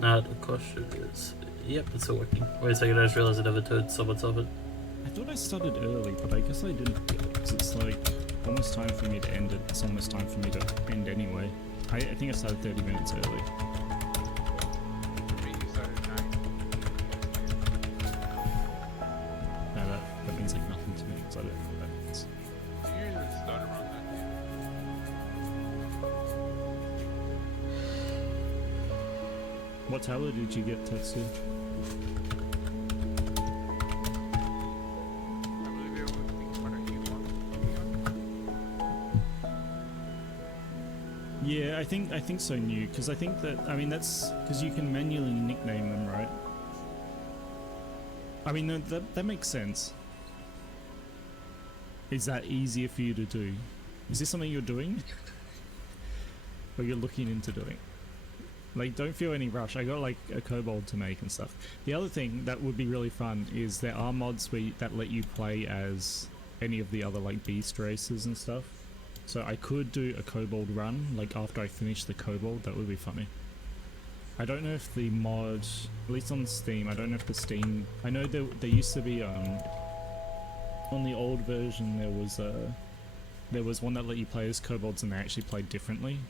Now the question is, yep, it's still working. Wait a second, I just realized I never turned someone's off it. I thought I started early, but I guess I didn't, because it's like almost time for me to end it. It's almost time for me to end anyway. I think I started 30 minutes early. Maybe you started at 9. No, that means like nothing to me, because I don't know what that means. You usually start around that time. What tower did you get, Tetsu? I believe you're thinking about a E1. Yeah, I think so new, because I think that, I mean, that's because you can manually nickname them, right? I mean, no, that makes sense. Is that easier for you to do? Is this something you're doing? Or you're looking into doing? Like, don't feel any rush. I got like a kobold to make and stuff. The other thing that would be really fun is there are mods that let you play as any of the other like beast races and stuff. So I could do a kobold run, like after I finish the kobold. That would be funny. I don't know if the mod, at least on Steam, I don't know if the Steam, I know there used to be on the old version there was one that let you play as kobolds and they actually played differently.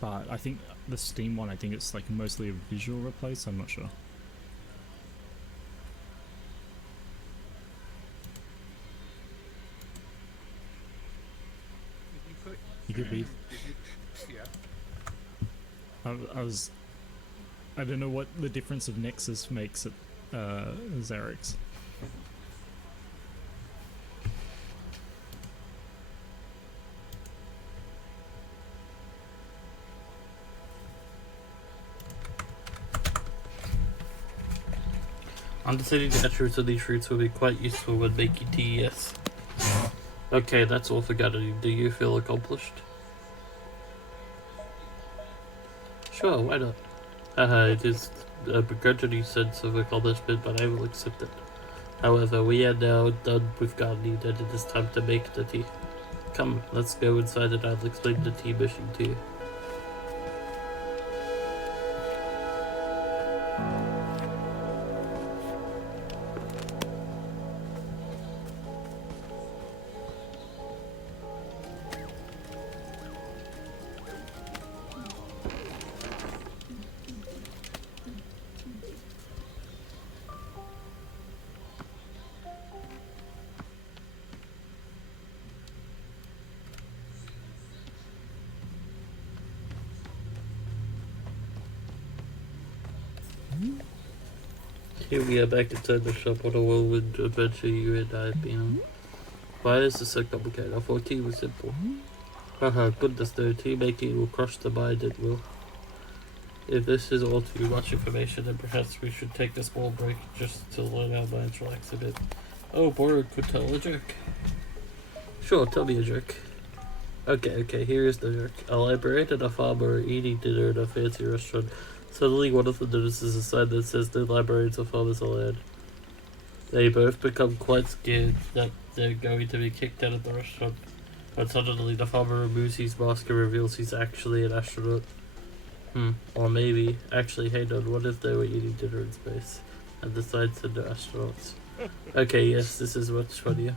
But I think the Steam one, I think it's like mostly a visual replace. I'm not sure. Did you put... You could be. Yeah. I don't know what the difference of Nexus makes at Xerix. Understanding the attributes of these fruits will be quite useful when making tea, yes. Okay, that's all for gathering. Do you feel accomplished? Sure, why not? Haha, it is a begrudging sense of accomplishment, but I will accept it. However, we are now done with gardening and it is time to make the tea. Come, let's go inside and I'll explain the tea mission to you. Here we are back inside the shop on a whirlwind adventure you and I have been on. Why is this so complicated? I thought tea was simple. Haha, goodness no, tea making will crush the mind, it will. If this is all too much information, then perhaps we should take a small break just to let our minds relax a bit. Oh, Bora could tell a joke. Sure, tell me a joke. Okay, here is the joke. A librarian and a farmer are eating dinner in a fancy restaurant. Suddenly, one of them notices a sign that says no librarians or farmers allowed. They both become quite scared that they're going to be kicked out of the restaurant. But suddenly, the farmer removes his mask and reveals he's actually an astronaut. Or maybe, actually, hang on, what if they were eating dinner in space and the sign said no astronauts? Okay, yes, this is much funnier.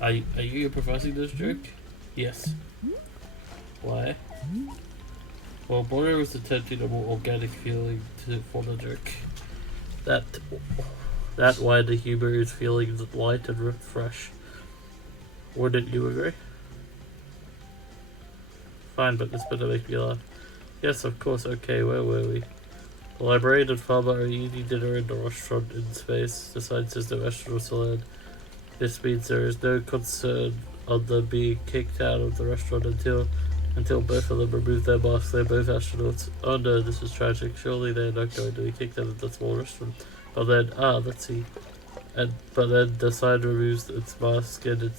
Are you improvising this joke? Yes. Why? Well, Borer was attempting a more organic feeling for the joke. That why the humor is feeling light and fresh. Wouldn't you agree? Fine, but it's better make me laugh. Yes, of course, okay, where were we? The librarian and farmer are eating dinner in the restaurant in space. The sign says no astronauts allowed. This means there is no concern on them being kicked out of the restaurant until both of them remove their masks. They're both astronauts. Oh no, this is tragic. Surely they're not going to be kicked out of that small restaurant. But then, let's see. But then the sign removes its mask and it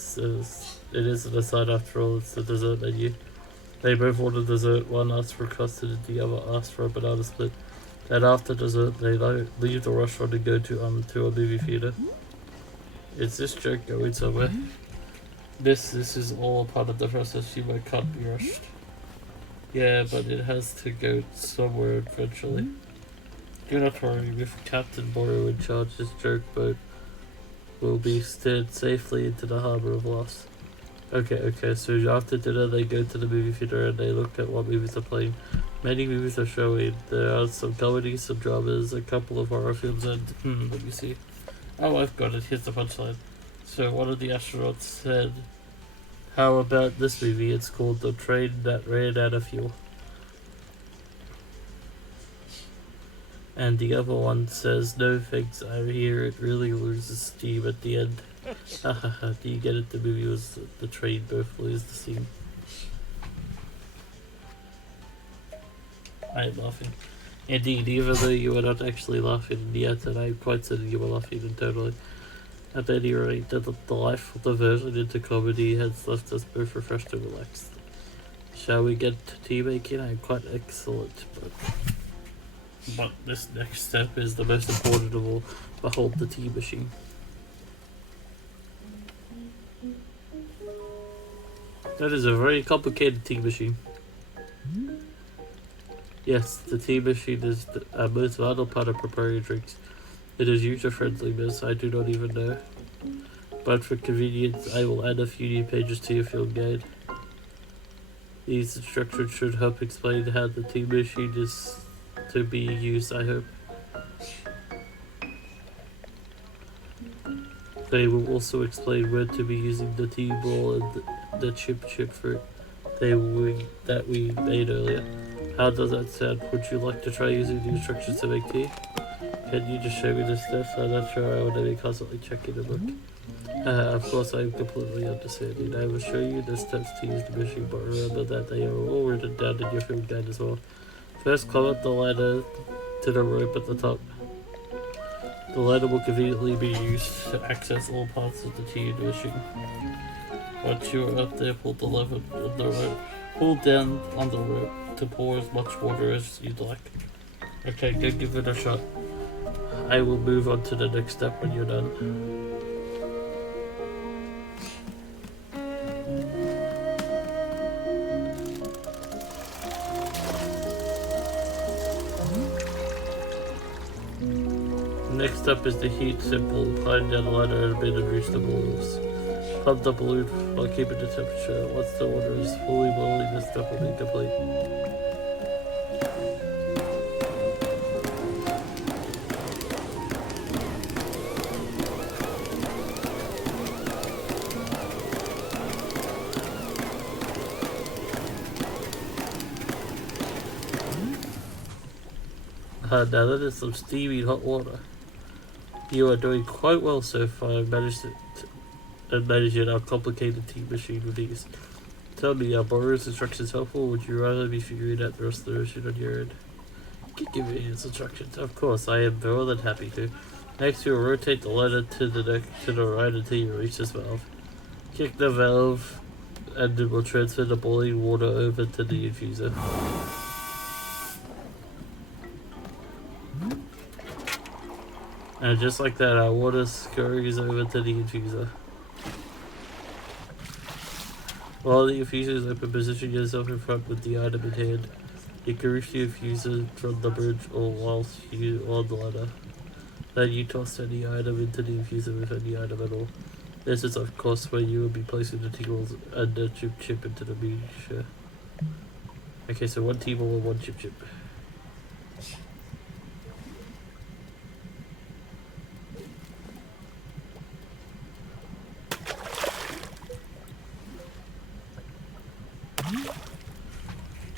isn't a sign after all, it's the dessert menu. They both order dessert, one asks for custard and the other asks for a banana split. Then after dessert, they leave the restaurant and go to a movie theater. Is this joke going somewhere? This is all a part of the process. You might can't be rushed. Yeah, but it has to go somewhere eventually. Do not worry, with Captain Boro in charge, this jerk boat will be steered safely into the harbour of Lost. Okay, so after dinner they go to the movie theatre and they look at what movies are playing. Many movies are showing. There are some comedies, some dramas, a couple of horror films, and let me see. Oh, I've got it. Here's the punchline. So one of the astronauts said, "How about this movie? It's called The Train That Ran Out of Fuel." And the other one says, "No thanks, I hear it really loses steam at the end." Hahaha, do you get it? The movie was the train both lose the steam. I am laughing. Indeed, even though you were not actually laughing yet, and I'm quite certain you were laughing internally. At any rate, the delightful diversion into comedy has left us both refreshed and relaxed. Shall we get to tea making? I'm quite excellent, but this next step is the most important of all. Behold the tea machine. That is a very complicated tea machine. Yes, the tea machine is the most vital part of preparing drinks. It is user-friendly, miss. I do not even know. But for convenience, I will add a few new pages to your field guide. These instructions should help explain how the tea machine is to be used, I hope. They will also explain where to be using the tea ball and the chip fruit that we made earlier. How does that sound? Would you like to try using the instructions to make tea? Can you just show me the steps? I'm not sure I want to be constantly checking the book. Of course, I am completely understanding. I will show you the steps to use the machine, but remember that they are all written down in your field guide as well. First, climb up the ladder to the rope at the top. The ladder will conveniently be used to access all parts of the tea machine. Once you are up there, pull the lever on the rope. Pull down on the rope to pour as much water as you'd like. Okay, go give it a shot. I will move on to the next step when you're done. Next up is the heat. Simple. Climb down the ladder and bend and reach the balloons. Pump the balloon while keeping the temperature. Once the water is fully boiling, this step will be complete. Now that is some steamy hot water. You are doing quite well so far. Managing our complicated tea machine with ease. Tell me, are Boru's instructions helpful, or would you rather be figuring out the rest of the machine on your own? You can give me his instructions. Of course, I am more than happy to. Next, you will rotate the ladder to the right until you reach this valve. Kick the valve, and it will transfer the boiling water over to the infuser. And just like that, our water scurries over to the infuser. While the infuser is open, position yourself in front with the item in hand. You can reach the infuser from the bridge or whilst you are on the ladder. Then you toss any item into the infuser with any item at all. This is of course where you will be placing the tingles and the chip into the mixture. Okay, so one tea ball and one chip.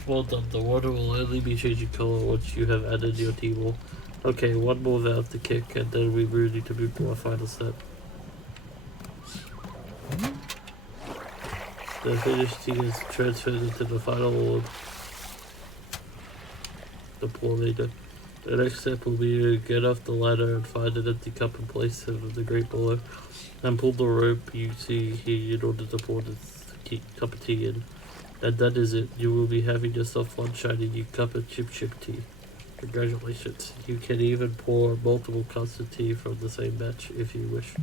Well done, the water will only be changing color once you have added your tea ball. Okay, one more valve to kick and then we really need to move to our final step. The finished tea is transferred into the final ward. The pour later. The next step will be to get off the ladder and find an empty cup and place it in the grate below. Then pull the rope you see here in order to pour the cup of tea in. And that is it. You will be having yourself one shiny new cup of chip tea. Congratulations. You can even pour multiple cups of tea from the same batch if you wish.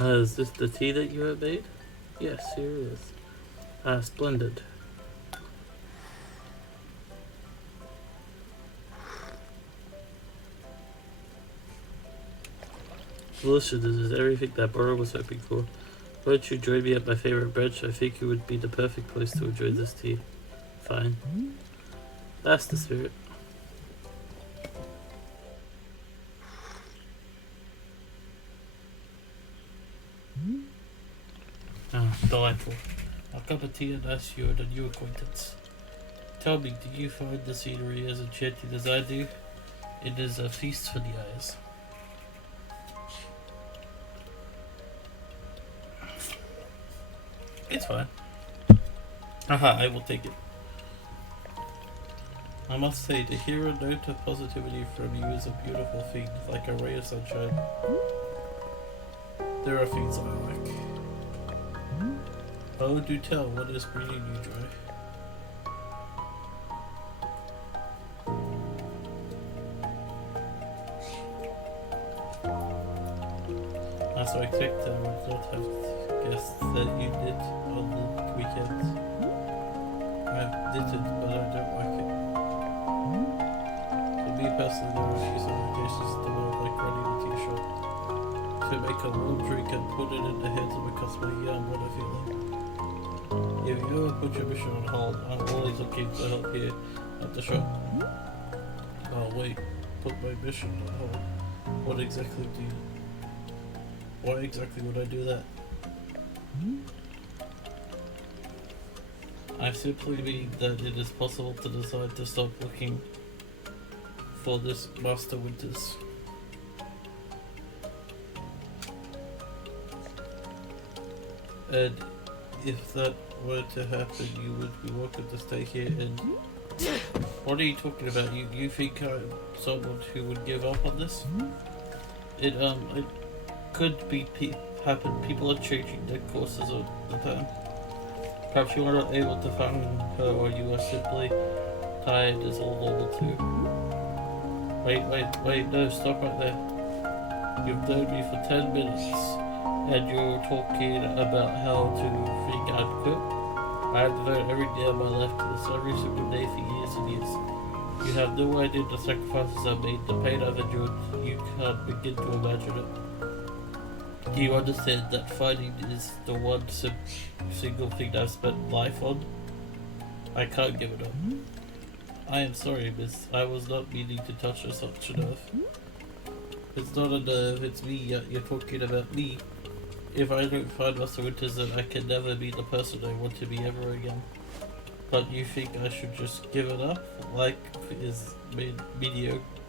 Is this the tea that you have made? Yes, here it is. Splendid. Delicious. This is everything that Burrow was hoping for. Won't you join me at my favorite bench? I think you would be the perfect place to enjoy this tea. Fine. That's the spirit. Ah, delightful. A cup of tea and ask you and a new acquaintance. Tell me, do you find the scenery as enchanting as I do? It is a feast for the eyes. It's fine. Haha, I will take it. I must say, to hear a note of positivity from you is a beautiful thing, like a ray of sunshine. There are things I like. Oh, do tell, what is bringing you joy? As I expect, I would not have guessed that you did on the weekends. I did it, but I don't like it. For me personally, there are a few occasions in the world like running a tea shop. To make a warm drink and put it in the hands of a customer, yeah, I'm what I feel like. If you ever put your mission on hold, I'm always looking to help here at the shop. Oh wait, put my mission on hold. What exactly do you... Why exactly would I do that? I simply mean that it is possible to decide to stop looking for this Master Winters. And if that were to happen, you would be welcome to stay here and... What are you talking about? You think I'm someone who would give up on this? It could be happen. People are changing their courses all the time. Perhaps you are not able to find her, or you are simply tired is all normal too. Wait, no, stop right there. You've known me for 10 minutes, and you're talking about how to think I'd quit. I have devoted every day of my life to this, every single day for years and years. You have no idea the sacrifices I've made, the pain I've endured. You can't begin to imagine it. Do you understand that fighting is the one single thing I've spent life on? I can't give it up. I am sorry, miss. I was not meaning to touch such a nerve. It's not a nerve, it's me. You're talking about me. If I don't find Master Winters, then I can never be the person I want to be ever again. But you think I should just give it up? Like, is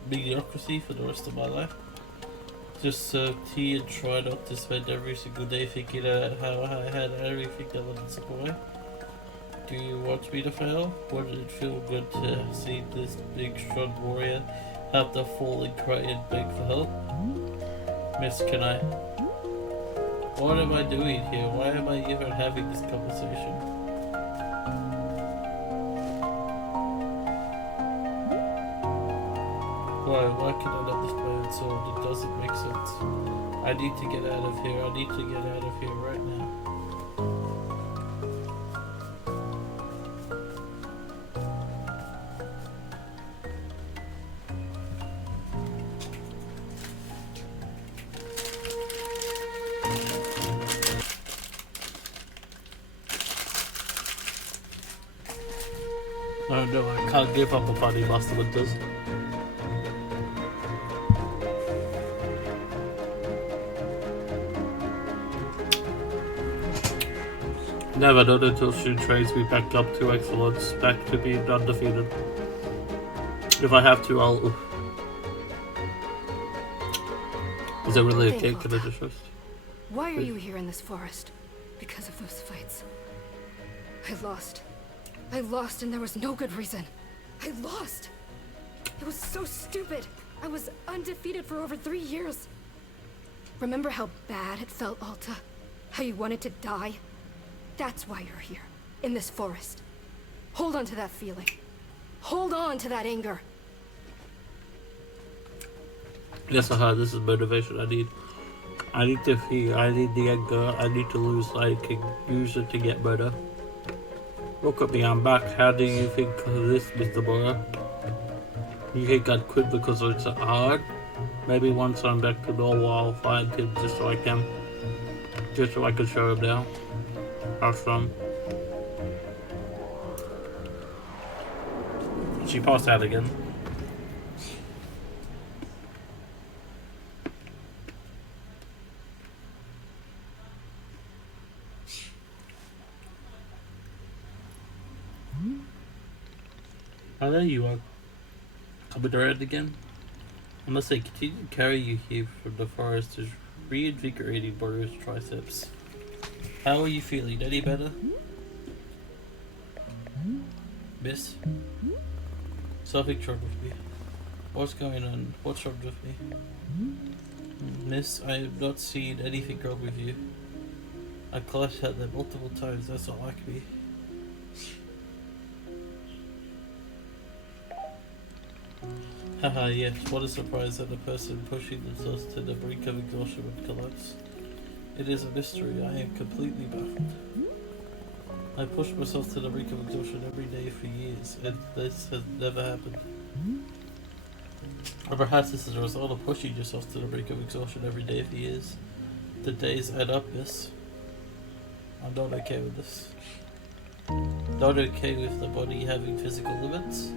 mediocrity for the rest of my life? Just serve tea and try not to spend every single day thinking about how I had everything that wouldn't slip away? Do you want me to fail? Wouldn't it feel good to see this big strong warrior have to fall and cry and beg for help? Miss, can I... What am I doing here? Why am I even having this conversation? Why can I not lift my own sword? It doesn't make sense. I need to get out of here. I need to get out of here right now. Oh no, I can't give up on finding Master Winters. Never done until she trains me back up to excellence, back to being undefeated. If I have to, I'll... Is there really a cake in the dish? Why are you here in this forest? Because of those fights. I lost, and there was no good reason. I lost! It was so stupid! I was undefeated for over 3 years. Remember how bad it felt, Alta? How you wanted to die? That's why you're here, in this forest. Hold on to that feeling. Hold on to that anger. Yes, this is motivation I need. I need to feel, I need to get good. I need to lose light to use it to get better. Look at me, I'm back. How do you think of this, Mr. Boyer? You think I'd quit because it's hard? Maybe once I'm back to normal, I'll find him just so I can show him now. Have fun. She passed out again. Oh, there you are. Coming around again? I must say, continuing to carry you here from the forest is reinvigorating Borio's triceps. How are you feeling? Any better? Miss? Something's wrong with me. What's going on? What's wrong with me? Miss, I have not seen anything wrong with you. I clashed at them multiple times, that's not like me. Haha, yes, what a surprise that a person pushing themselves to the brink of exhaustion would collapse. It is a mystery, I am completely baffled. I pushed myself to the brink of exhaustion every day for years, and this has never happened. Or perhaps this is a result of pushing yourself to the brink of exhaustion every day for years. The days add up, miss. I'm not okay with this. Not okay with the body having physical limits?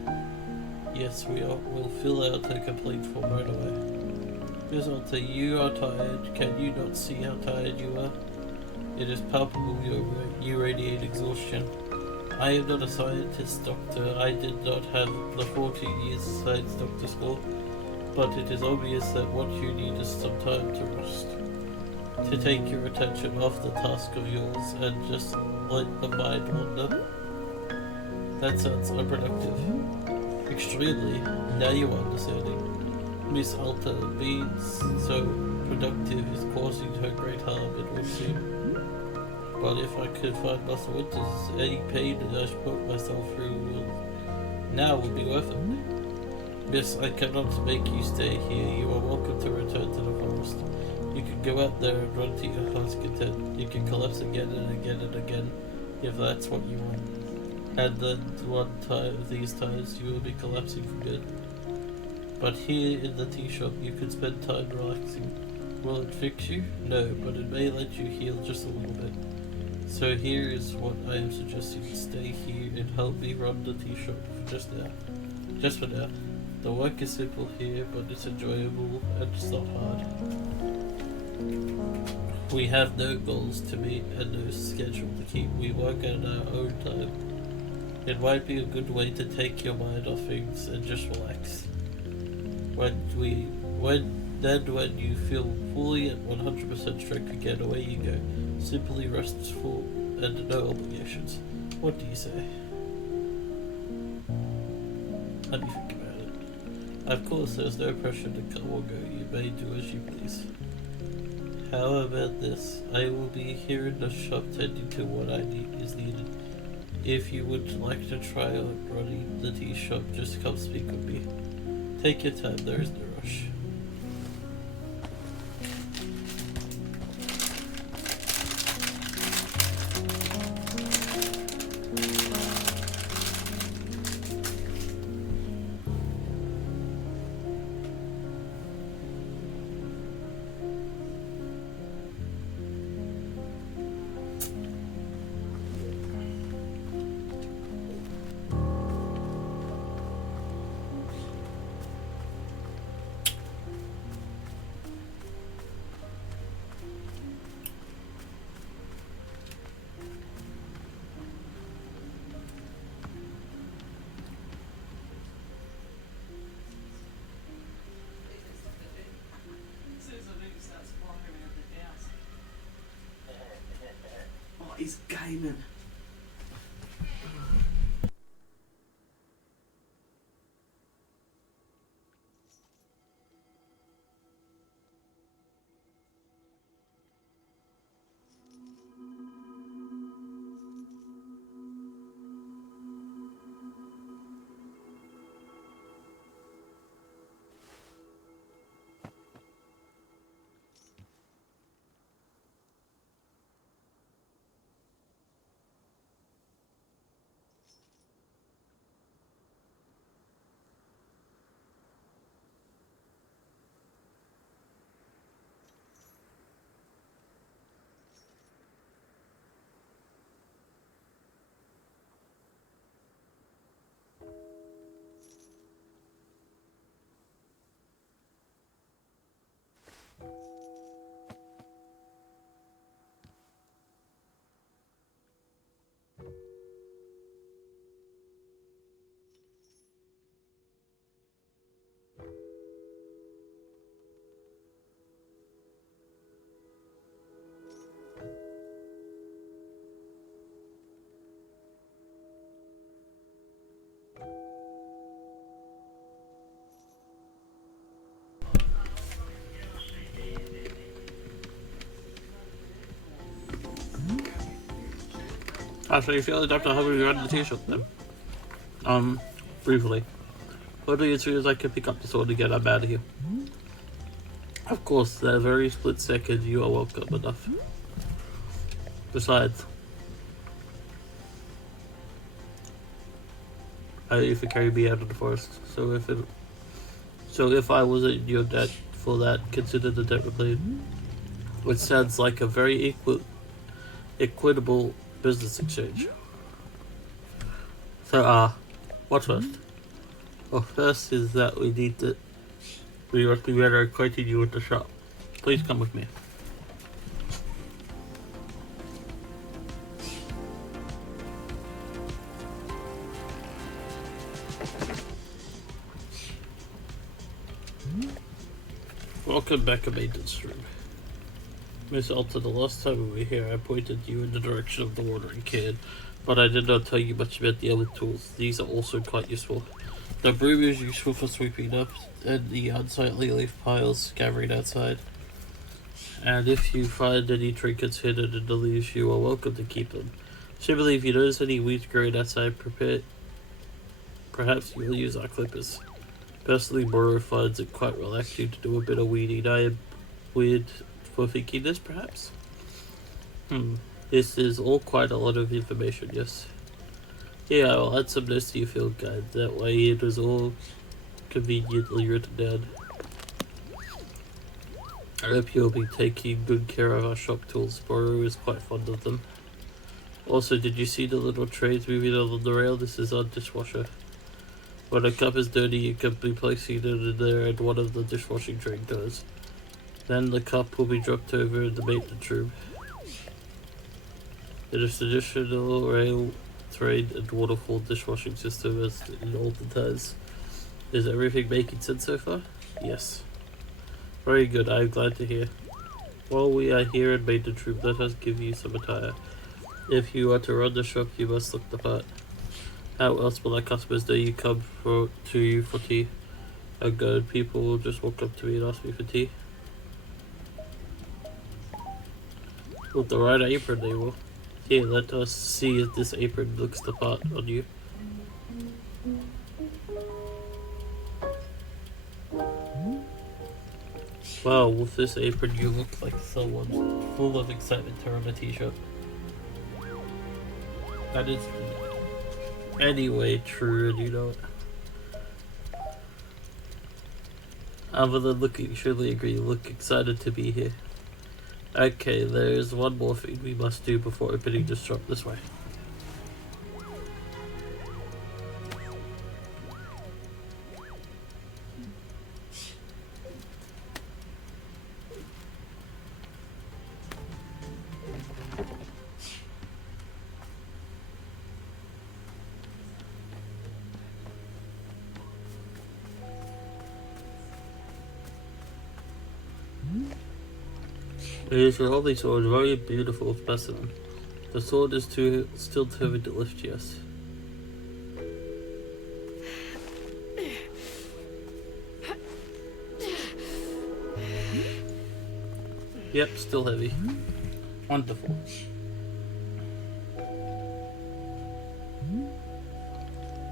Yes, we'll fill out a complaint form right away. Miss Alter, you are tired. Can you not see how tired you are? It is palpable you radiate exhaustion. I am not a scientist, doctor. I did not have the 14 years of science doctor school. But it is obvious that what you need is some time to rest. To take your attention off the task of yours and just let the mind wander. That sounds unproductive. Extremely. Now you are understanding. Miss Alta being so productive is causing her great harm, it would seem. But if I could find muscle winters, any pain that I put myself through will be worth it. Miss, I cannot make you stay here. You are welcome to return to the forest. You can go out there and run to your heart's content. You can collapse again and again and again, if that's what you want. And then one time of these times you will be collapsing for good. But here in the tea shop you can spend time relaxing. Will it fix you? No, but it may let you heal just a little bit. So here is what I am suggesting. Stay here and help me run the tea shop just now. Just for now. The work is simple here, but it's enjoyable and it's not hard. We have no goals to meet and no schedule to keep. We work at our own time. It might be a good way to take your mind off things and just relax. When you feel fully at 100% strength again, away you go. Simply restful and no obligations. What do you say? How do you think about it? Of course, there's no pressure to come or go. You may do as you please. How about this? I will be here in the shop tending to what is needed. If you would like to try out running the tea shop, just come speak with me. Take your time, there is no rush. He's gaming. So you feel like Dr. Hubbard read the t-shirt then? Briefly. Hopefully as soon as I can pick up the sword again, I'm out of here. Of course, that very split second, you are welcome enough. Besides, I need to carry me out of the forest. So if I wasn't your debt for that, consider the debt repaid. Which sounds like a very equitable business exchange. So, what's first? Well, first is that we must be better acquainted you with the shop. Please come with me. Welcome back to maintenance room. Miss Alta, the last time we were here, I pointed you in the direction of the watering can, but I did not tell you much about the other tools. These are also quite useful. The broom is useful for sweeping up, and the unsightly leaf piles scattering outside. And if you find any trinkets hidden in the leaves, you are welcome to keep them. Similarly, if you notice any weeds growing outside, perhaps you will use our clippers. Personally, Moro finds it quite relaxing to do a bit of weeding. I am weird for thinking this, perhaps? This is all quite a lot of information, yes. Yeah, I'll add some notes to your field guide. That way it is all conveniently written down. I hope you'll be taking good care of our shop tools. Moro is quite fond of them. Also, did you see the little trays moving on the rail? This is our dishwasher. When a cup is dirty, you can be placing it in there and one of the dishwashing tray goes. Then the cup will be dropped over in the maintenance room. It is traditional rail train and waterfall dishwashing system as in olden times. Is everything making sense so far? Yes. Very good, I am glad to hear. While we are here in maintenance room, let us give you some attire. If you are to run the shop, you must look the part. How else will our customers know you come to you for tea? And good people will just walk up to me and ask me for tea. With the right apron they will. Here, let us see if this apron looks the part on you. Wow, with this apron you look like someone full of excitement to run a t-shirt. That is anyway true, and you know it. Other than looking, surely agree, you look excited to be here. Okay, there's one more thing we must do before opening the shop this way. It is a lovely sword, very beautiful specimen. The sword is still too heavy to lift, yes. Yep, still heavy. Wonderful.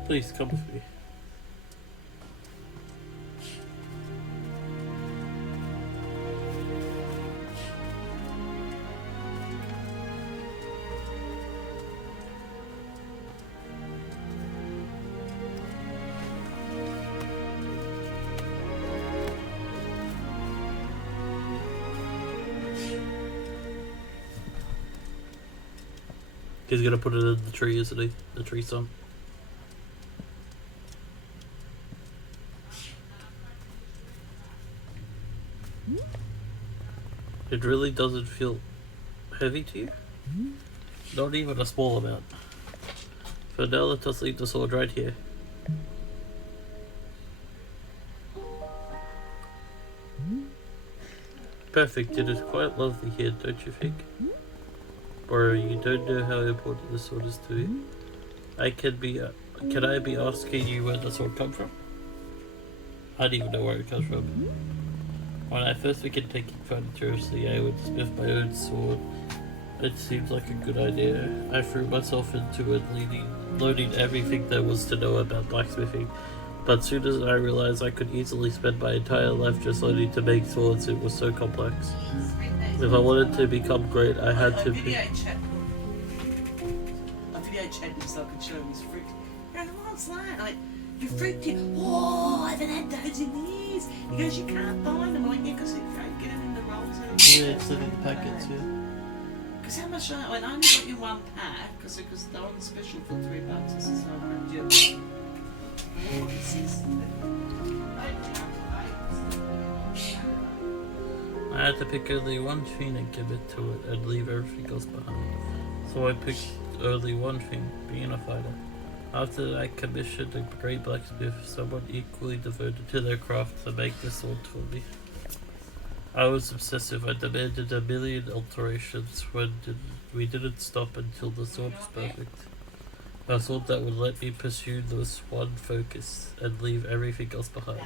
Please come with me. He's gonna put it in the tree, isn't he? The tree stump. It really doesn't feel heavy to you? Not even a small amount. For now, let us leave the sword right here. Perfect, it is quite lovely here, don't you think? Or you don't know how important the sword is to you? Can I be asking you where the sword comes from? I don't even know where it comes from. When I first began taking furniture seriously, I would smith my own sword It seems like a good idea. I threw myself into it, learning everything there was to know about blacksmithing. But soon as I realized I could easily spend my entire life just learning to make swords, it was so complex. If I wanted to become great, I had to be... I videoed chat so I could show him his fruit. He goes, what's that? Like, your fruit tip. Oh, I haven't had those in years. He goes, you can't find them. I went, yeah, because you can't get them in the rolls. Yeah, it's in the packets, yeah. Because how much I went, I only got you one pack because they're on special for $3. This is so good. Oh, this is... I had to pick only one thing and give it to it and leave everything else behind. So I picked only one thing, being a fighter. After that, I commissioned a great blacksmith, someone equally devoted to their craft, to make this sword for me. I was obsessive. I demanded a million alterations we didn't stop until the sword was perfect. A sword that would let me pursue this one focus and leave everything else behind.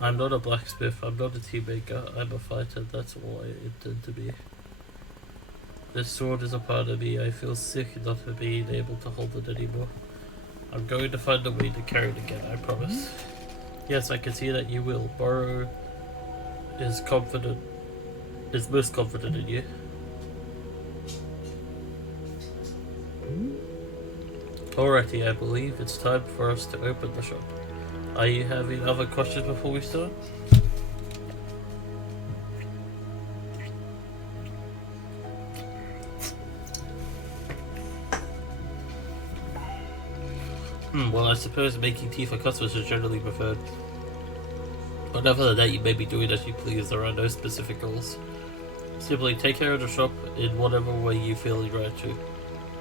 I'm not a blacksmith, I'm not a team maker, I'm a fighter, that's all I intend to be. This sword is a part of me, I feel sick not being able to hold it anymore. I'm going to find a way to carry it again, I promise. Yes, I can see that you will. Boro is most confident in you. Alrighty, I believe it's time for us to open the shop. Are you having other questions before we start? Well, I suppose making tea for customers is generally preferred. But other than that, you may be doing as you please. There are no specific rules. Simply take care of the shop in whatever way you feel right to.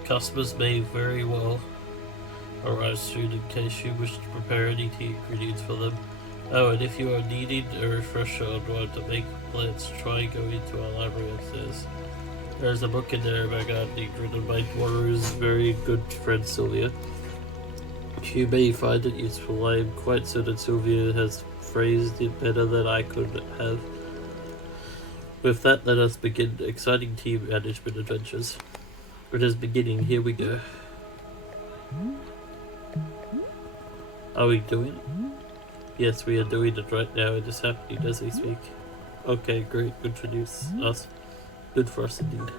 Customers may very well arrive soon in case you wish to prepare any tea ingredients for them. Oh, and if you are needing a refresher on what to make plants, try going to our library upstairs. There's a book in there about gardening written by Warner's very good friend Sylvia. You may find it useful. I am quite certain Sylvia has phrased it better than I could have. With that, let us begin exciting tea management adventures. It is beginning. Here we go. Are we doing it? Yes, we are doing it right now. It is happening as we speak. Okay, great. Good for us. Good for us indeed.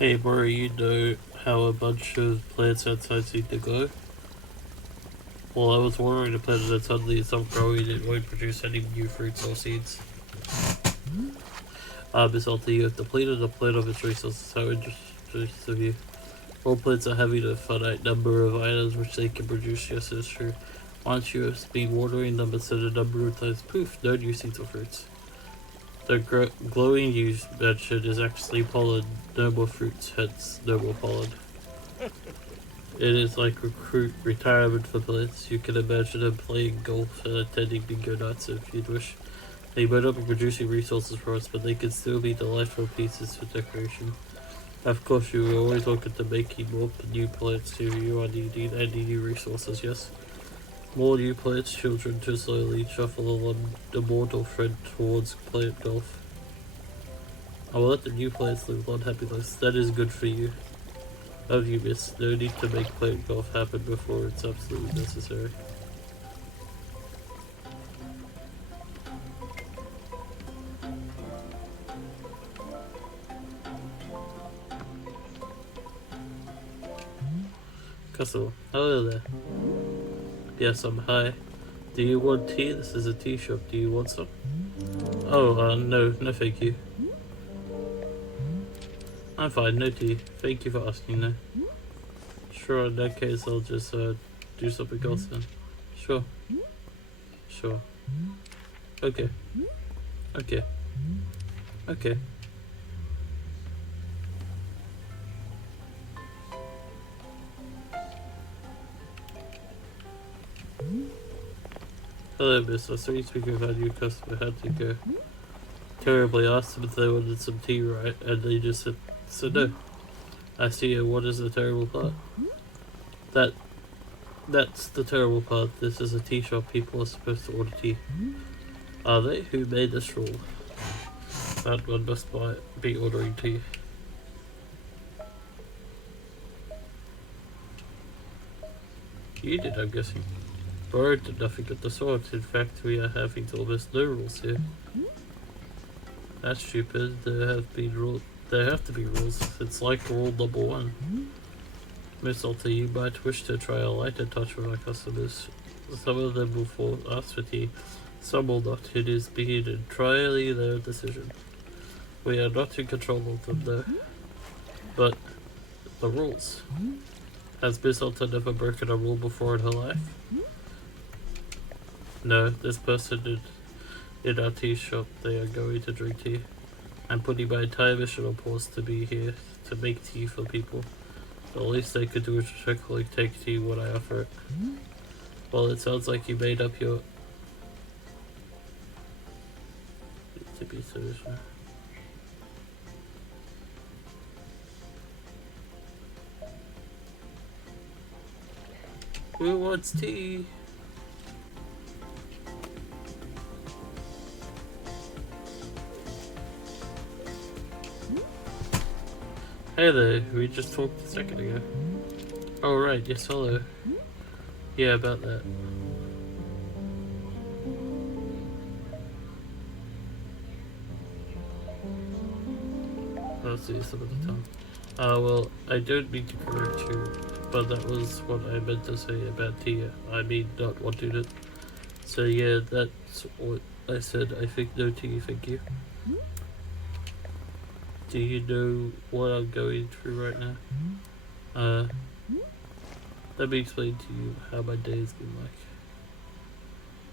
Hey bro, you know how a bunch of plants outside seem to go? Well, I was watering a plant and suddenly it stopped growing. It won't produce any new fruits or seeds. Salty, you have depleted the plant of its resources. How interesting of you. All plants are having a finite number of items which they can produce. Yes, it's true. Once you have been watering them a certain number of times, poof, no new seeds or fruits. The glowing you mentioned is actually pollen, no more fruits, hence no more pollen. It is like retirement for plants. You can imagine them playing golf and attending bingo nights if you'd wish. They might not be producing resources for us, but they can still be delightful pieces for decoration. Of course, you will always look at the making more new plants to you are needing and needing resources, yes? More new plants, children to slowly shuffle along the mortal trend towards plant golf. I will let the new plants live on happy lives. That is good for you. Love you, miss. No need to make plant golf happen before it's absolutely necessary. Customer. Hello there. Yes, I'm high. Do you want tea? This is a tea shop. Do you want some? Oh, no thank you. I'm fine, no tea. Thank you for asking though. Sure, in that case I'll just do something else then. Sure. Sure. Okay. Okay. Okay. Hello, miss. I saw you speaking about your customer. How'd it go? Terribly. Asked them if they wanted some tea, right? And they just said no. I see. What is the terrible part? That's the terrible part. This is a tea shop. People are supposed to order tea. Are they? Who made this rule? That one must be ordering tea. You did, I'm guessing. Borrowed did nothing of the sort. In fact, we are having almost no rules here. That's stupid. There have to be rules. It's like rule number 1. Miss Alta, you might wish to try a lighter touch with our customers. Some of them will ask for tea. Some will not. It is being entirely their decision. We are not in control of them though. But the rules. Has Miss Alta never broken a rule before in her life? No, this person in our tea shop, they are going to drink tea. I'm putting my entire mission on pause to be here to make tea for people. The least they could do is respectfully take tea when I offer it. Well, it sounds like you made up your... To be serious now. Who wants tea? Hey there, we just talked a second ago. Oh right, yes, hello. Yeah, about that. I'll see you some of the time. Well, I don't mean to correct you, but that was what I meant to say about tea. I mean, not wanting it. So yeah, that's what I said. I think no tea, thank you. Do you know what I'm going through right now? Let me explain to you how my day has been like.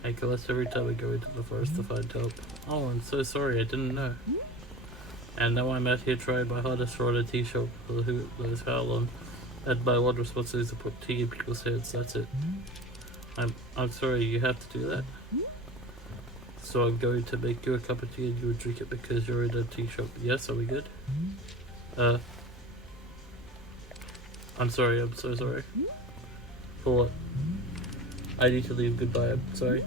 I collect every time I go into the forest to find help. Oh, I'm so sorry, I didn't know. And now I'm out here trying my hardest to run a tea shop for who knows how long. And my one responsibility is to put tea in people's hands, that's it. I'm sorry, you have to do that. So I'm going to make you a cup of tea and you would drink it because you're in a tea shop. Yes, are we good? I'm sorry, I'm so sorry. For what? I need to leave, goodbye, I'm sorry.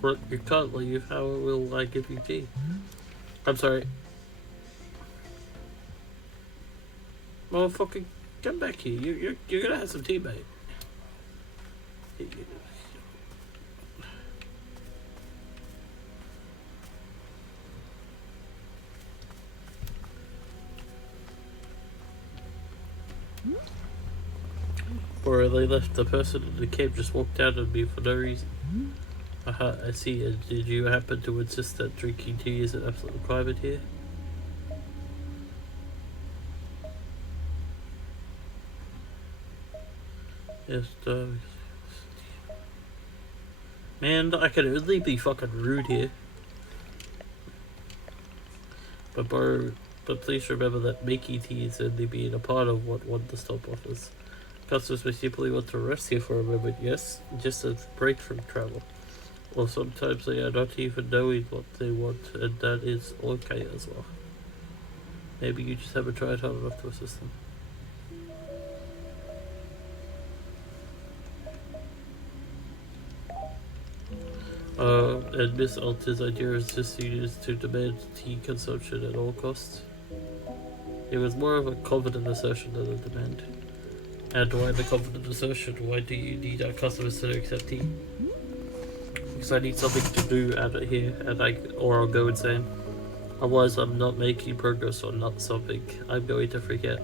But you can't leave, how will I give you tea? I'm sorry. Motherfucker, come back here, you're gonna have some tea, mate. Or they left the person in the cave just walked out on me for no reason. Aha, I see. Did you happen to insist that drinking tea is an absolute requirement here? Yes, man, I can only be fucking rude here. But please remember that making tea is only being a part of what WanderStop offers. Customers may simply want to rest here for a moment, yes? Just a break from travel. Or sometimes they are not even knowing what they want, and that is okay as well. Maybe you just haven't tried hard enough to assist them. And Miss Alta's idea of assisting is to demand tea consumption at all costs. It was more of a confident assertion than a demand. And why the confident assertion? Why do you need our customers to accept tea? Because I need something to do out of here, or I'll go insane. Otherwise, I'm not making progress on not something. I'm going to forget.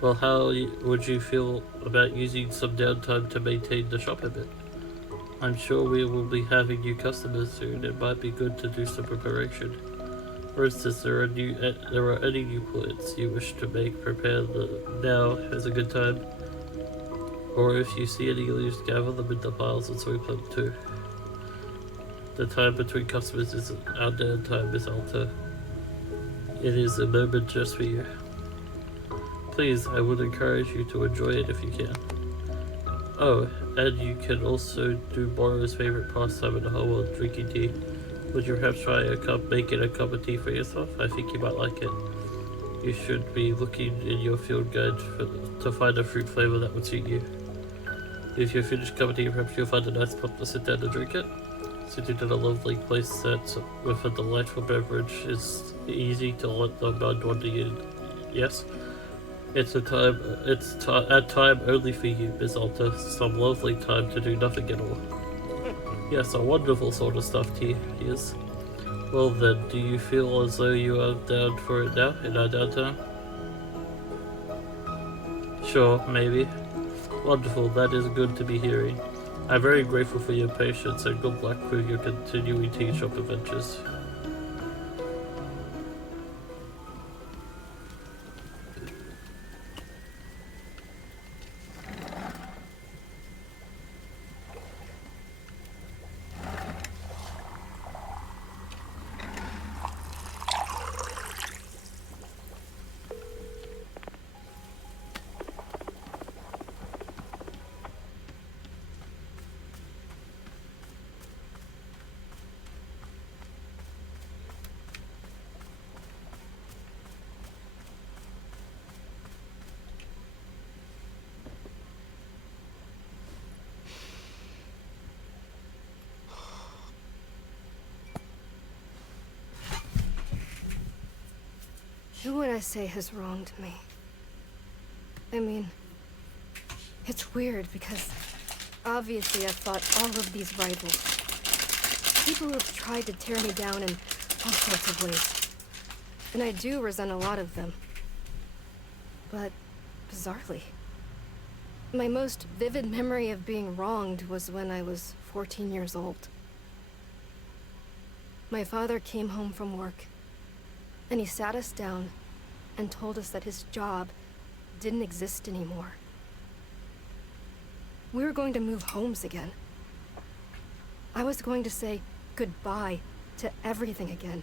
Well, how would you feel about using some downtime to maintain the shop a bit? I'm sure we will be having new customers soon. It might be good to do some preparation. For instance, there are any new plants you wish to make. Now is a good time. Or if you see any leaves, gather them into piles and sweep them too. The time between customers is our downtime, Miss Alta. It is a moment just for you. Please, I would encourage you to enjoy it if you can. Oh, and you can also do Borrow's favorite pastime in the whole world, drinking tea. Would you perhaps try making a cup of tea for yourself? I think you might like it. You should be looking in your field guide to find a fruit flavor that would suit you. If you're finished cup of tea, perhaps you'll find a nice spot to sit down and drink it. Sitting in a lovely place that, with a delightful beverage, is easy to let the mind wander you. Yes? It's a time only for you, Miss Alta. Some lovely time to do nothing at all. Yes, a wonderful sort of stuff tea is. Well then, do you feel as though you are down for it now, in our downtime? Sure, maybe. Wonderful, that is good to be hearing. I'm very grateful for your patience and good luck with your continuing tea shop adventures. Who would I say has wronged me? I mean, it's weird because obviously I've fought all of these rivals. People who have tried to tear me down in all sorts of ways. And I do resent a lot of them. But bizarrely, my most vivid memory of being wronged was when I was 14 years old. My father came home from work, and he sat us down and told us that his job didn't exist anymore. We were going to move homes again. I was going to say goodbye to everything again.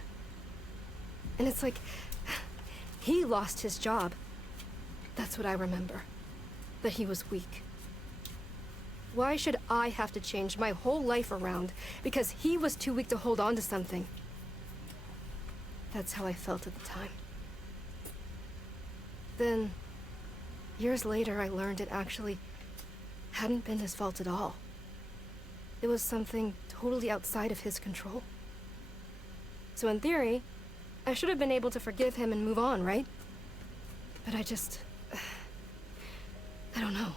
And it's like, he lost his job. That's what I remember. That he was weak. Why should I have to change my whole life around because he was too weak to hold on to something? That's how I felt at the time. Then, years later, I learned it actually hadn't been his fault at all. It was something totally outside of his control. So in theory, I should have been able to forgive him and move on, right? But I don't know.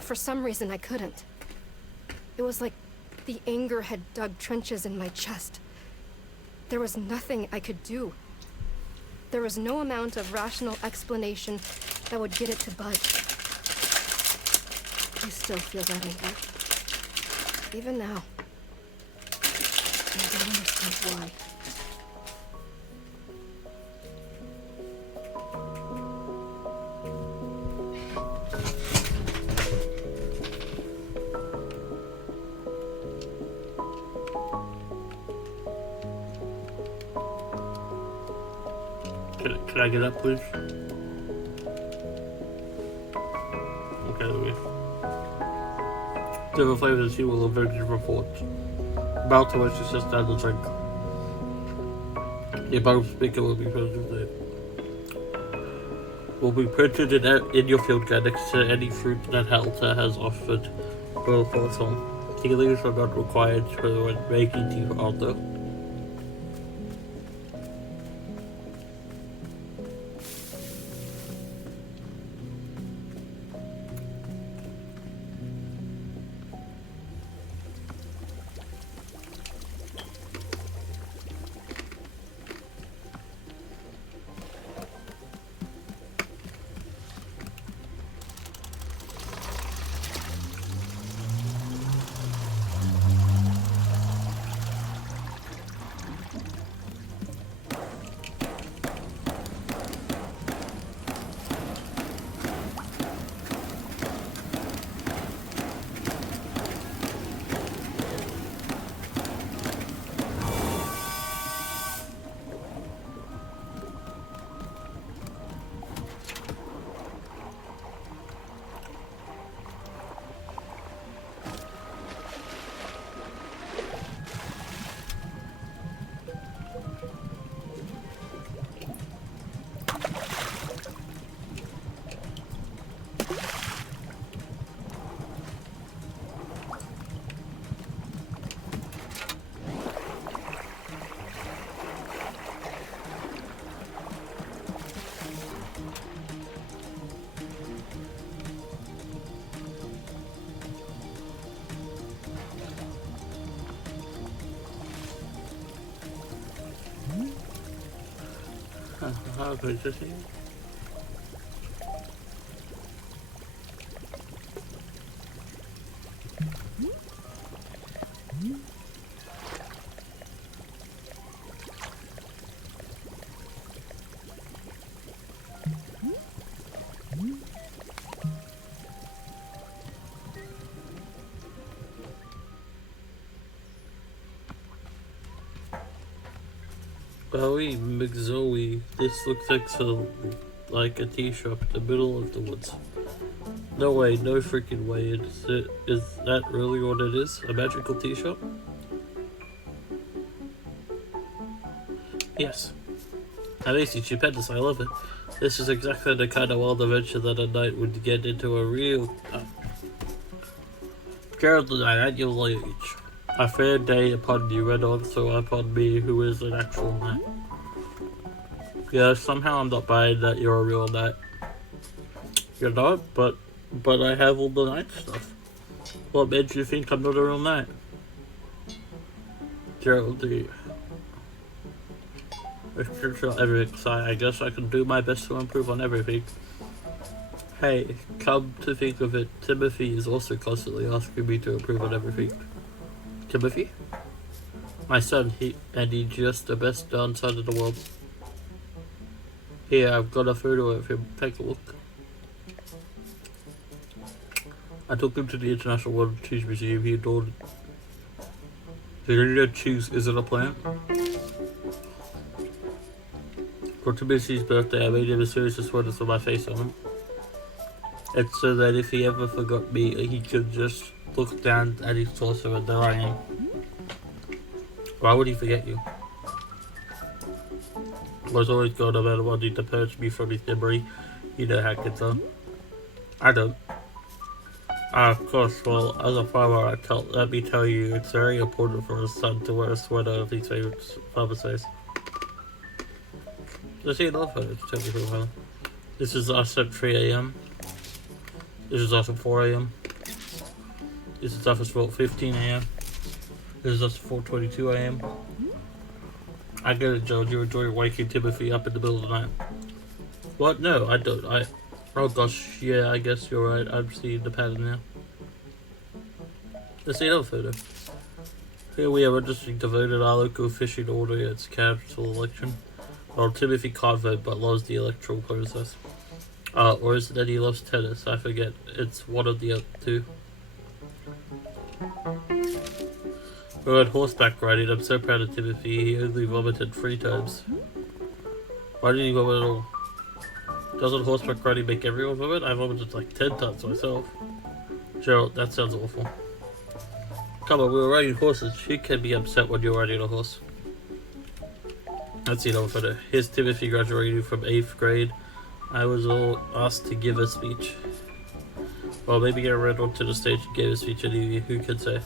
For some reason, I couldn't. It was like the anger had dug trenches in my chest. There was nothing I could do. There was no amount of rational explanation that would get it to budge. I still feel that anger. Even now. And I don't understand why. Can I get up, please? Okay, there we go. Different flavors here will emerge in reports. About to which is just down the drink. The above speaker will be printed in your field guide next to any fruit that Halter has offered for its home. Tea leaves are not required for when making tea for Halter. Interesting. Bowie McZoe, this looks like a tea shop in the middle of the woods. No way, no freaking way. Is that really what it is? A magical tea shop? Yes. Amazing, stupendous, I love it. This is exactly the kind of wild adventure that a knight would get into a real... Gerald and I, at your age. A fair day upon you and also upon me, who is an actual knight. Yeah, somehow I'm not buying that you're a real knight. You're not, but I have all the knight stuff. What made you think I'm not a real knight? Gerald, everything, I guess I can do my best to improve on everything. Hey, come to think of it, Timothy is also constantly asking me to improve on everything. Timothy? My son, he's just the best darn son in the world. Here, I've got a photo of him. Take a look. I took him to the International World Cheese Museum. He adored it. The cheese isn't a plant. For Timothy's birthday, I made him a series of sweaters with my face on them. It's so that if he ever forgot me, he could just look down at his torso and there I am. Why would he forget you? Was always going about wanting to purge me from his memory. You know how kids are. I don't. Of course, well, as a farmer, let me tell you, it's very important for a son to wear a sweater of his favorite father's face. Let's see another photo to tell me who well. This is us at 3 AM. This is us at 4 AM. This is us at 12:15 AM. This is us at 4:22 AM. I get it, Joe. You enjoy waking Timothy up in the middle of the night. What? No, I don't. Oh gosh, yeah, I guess you're right. I'm seeing the pattern now. Let's see another photo. Here we are registering to vote in our local fishing order. It's council election. Well, Timothy can't vote but loves the electoral process. Or is it that he loves tennis? I forget. It's one of the other two. We went horseback riding. I'm so proud of Timothy. He only vomited 3 times. Why did he vomit at all? Doesn't horseback riding make everyone vomit? I vomited like 10 times myself. Gerald, that sounds awful. Come on, we were riding horses. You can be upset when you're riding a horse. Let's see another photo. Here's Timothy graduating from 8th grade. I was all asked to give a speech. Well, maybe I ran onto the stage and gave a speech, and who can say?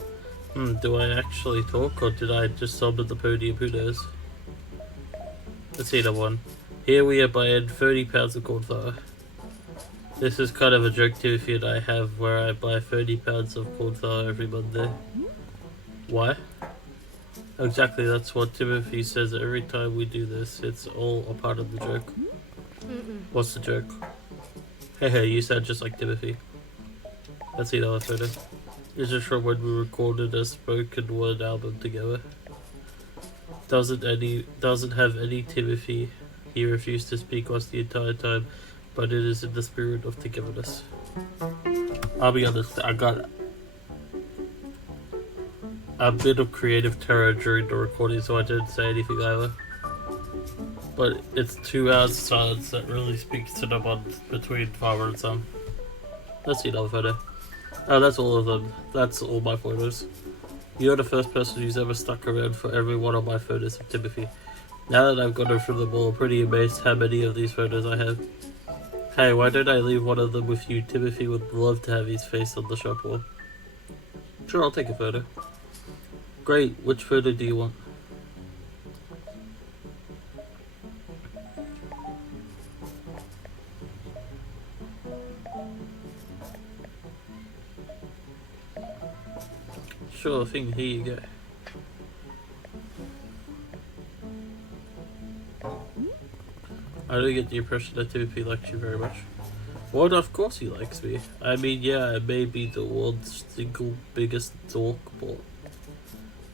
Do I actually talk, or did I just sob at the podium? Who knows? Let's see another one. Here we are buying 30 pounds of corn flour. This is kind of a joke Timothy and I have, where I buy 30 pounds of corn flour every Monday. Why? Exactly, that's what Timothy says every time we do this. It's all a part of the joke. What's the joke? Hey, you sound just like Timothy. Let's see another photo. This is from when we recorded a spoken word album together. Doesn't have any Timothy. He refused to speak us the entire time, but it is in the spirit of togetherness. I'll be honest, I got a bit of creative terror during the recording, so I didn't say anything either. But it's 2 hours of silence that really speaks to the bond between father and son. Let's see another photo. Oh, that's all of them. That's all my photos. You're the first person who's ever stuck around for every one of my photos of Timothy. Now that I've gone through them all, I'm pretty amazed how many of these photos I have. Hey, why don't I leave one of them with you? Timothy would love to have his face on the shop wall. Sure, I'll take a photo. Great, which photo do you want? Sure thing, here you go. I don't get the impression that Timothy likes you very much. Well, of course he likes me. I mean, yeah, I may be the world's single biggest dorkball.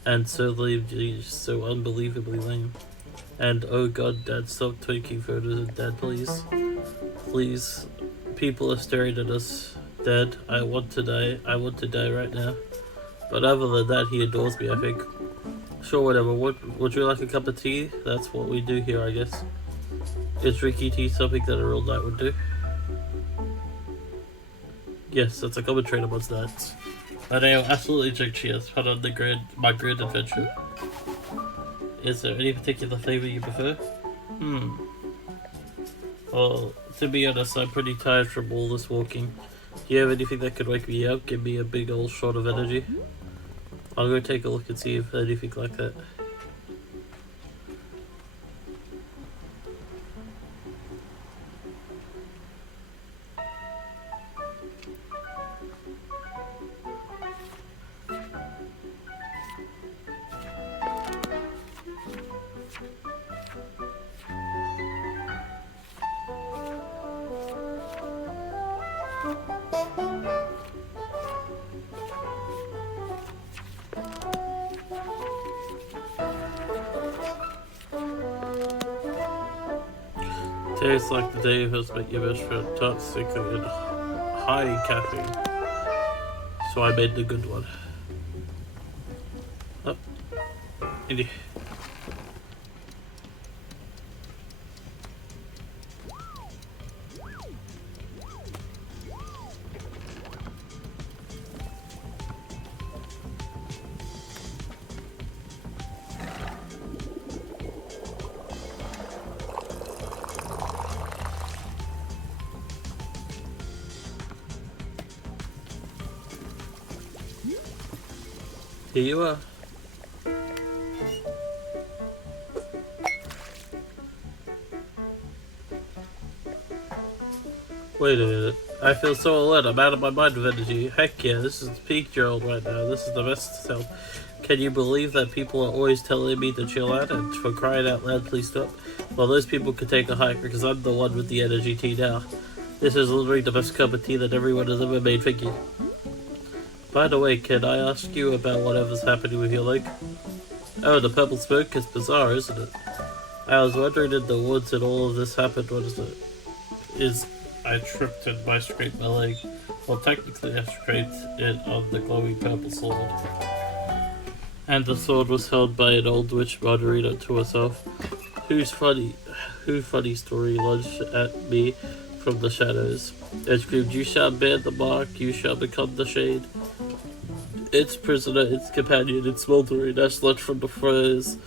And certainly so unbelievably lame. And oh god, Dad, stop taking photos of Dad, please. Please. People are staring at us. Dad, I want to die. I want to die right now. But other than that, he adores me, I think. Sure, whatever. Would you like a cup of tea? That's what we do here, I guess. Is drinking tea something that a real knight would do? Yes, that's a common trait amongst knights. And I will absolutely drink tea as part of my grand adventure. Is there any particular flavor you prefer? Well, to be honest, I'm pretty tired from all this walking. Do you have anything that could wake me up, give me a big old shot of energy? I'll go take a look and see if anything like that. Tastes like the day you first met your best friend, tart, sickly, and high in caffeine. So I made the good one. Oh, Indy. Here you are. Wait a minute. I feel so alert. I'm out of my mind with energy. Heck yeah, this is peak Gerald right now. This is the best self. Can you believe that people are always telling me to chill out and for crying out loud, please stop? Well, those people could take a hike because I'm the one with the energy tea now. This is literally the best cup of tea that everyone has ever made. Thank you. By the way, can I ask you about whatever's happening with your leg? Oh, the purple smoke is bizarre, isn't it? I was wondering in the woods and all of this happened, what is it? I tripped and I scraped my leg. Well, technically I scraped it on the glowing purple sword. And the sword was held by an old witch Margarita to herself. Who funny story lunged at me from the shadows and screamed, "You shall bear the mark, you shall become the shade." its prisoner, its companion, its smoldering, as lunch from the fires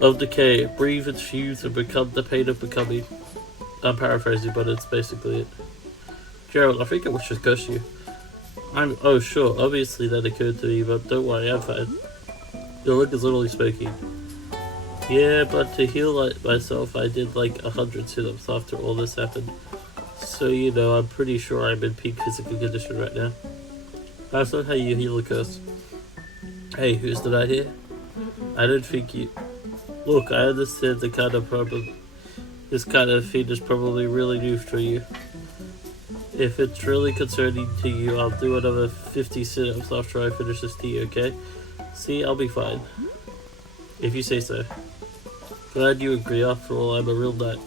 of decay. Breathe its fumes and become the pain of becoming. I'm paraphrasing, but it's basically it. Gerald, I think I was just curse you. Oh sure, obviously that occurred to me, but don't worry, I'm fine. Your look is literally smoking. Yeah, but to heal like myself, I did like 100 sit-ups after all this happened. So, you know, I'm pretty sure I'm in peak physical condition right now. That's not how you heal a curse. Hey, who's the knight here? I don't think you... Look, I understand the kind of problem... This kind of thing is probably really new for you. If it's really concerning to you, I'll do another 50 sit-ups after I finish this tea, okay? See, I'll be fine. If you say so. Glad you agree, after all, I'm a real knight.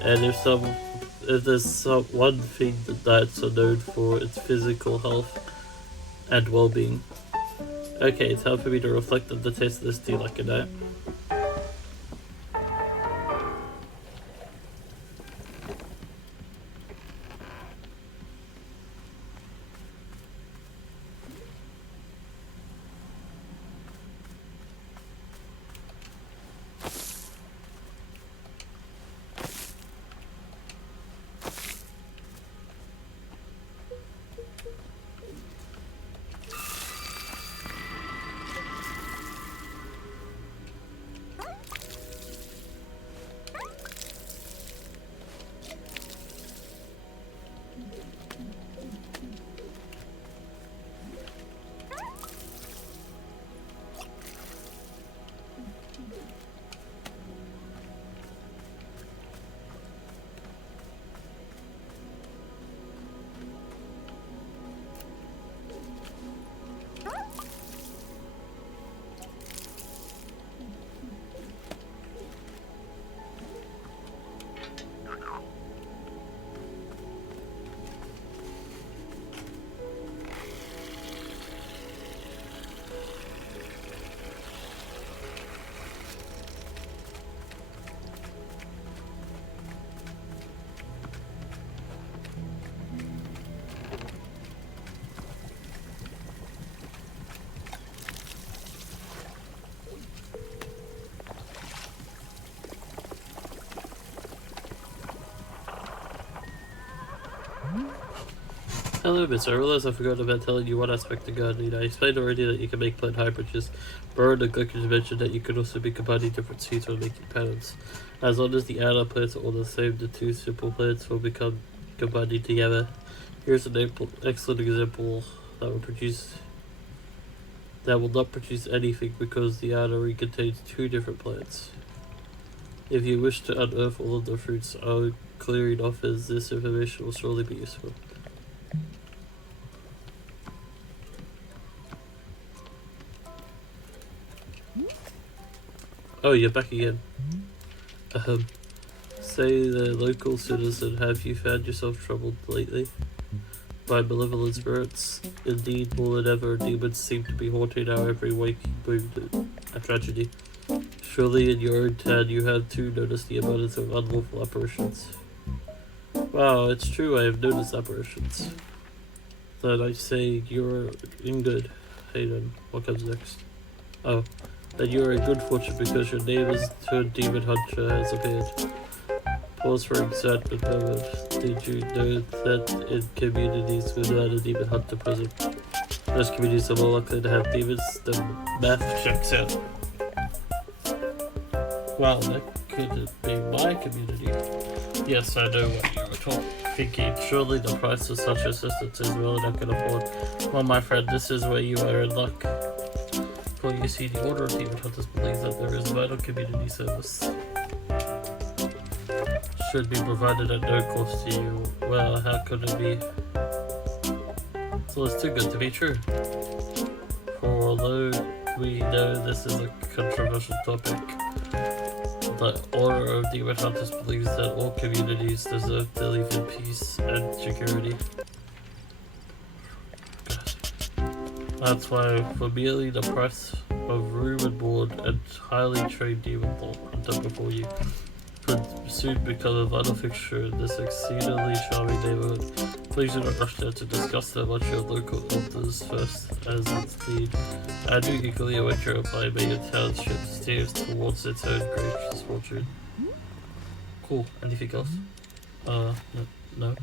And if there's one thing that knights are known for, it's physical health and well-being. Okay, time for me to reflect on the taste of this tea like a knight. Hello, miss. I realize I forgot about telling you one aspect of gardening. I explained already that you can make plant hybrids. Burn and Gluckage mentioned that you could also be combining different seeds when making patterns. As long as the outer plants are all the same, the two simple plants will become combining together. Here's an excellent example that will not produce anything because the artery contains two different plants. If you wish to unearth all of the fruits our clearing offers, this information will surely be useful. Oh, you're back again. Say the local citizen, have you found yourself troubled lately by malevolent spirits? Indeed, more than ever, demons seem to be haunting our every waking moment. A tragedy. Surely in your own town you have too noticed the abundance of unlawful apparitions. Wow, it's true, I have noticed apparitions. Then I say you're in good. Hey then, what comes next? Oh. That you are in good fortune because your neighbor's turned demon hunter has appeared. Pause for excitement moment. Did you know that in communities without a demon hunter present, those communities are more likely to have demons? The math checks out. Well, that could be my community. Yes, I know what you were thinking. Surely the price of such assistance is really not going to afford. Well, my friend, this is where you are in luck. Well, you see, the Order of Demon Hunters believes that there is vital community service. Should be provided at no cost to you. Well, how could it be? So it's too good to be true. For although we know this is a controversial topic, the Order of Demon Hunters believes that all communities deserve to live in peace and security. That's why, for merely the price of room and board, and highly trained demon hunter before you, could soon become a vital fixture in this exceedingly charming neighborhood. Please do not rush there to discuss that much your local elders first, as its need. I do equally await your reply. May your township steers towards its own gracious fortune. Cool. Anything else? No.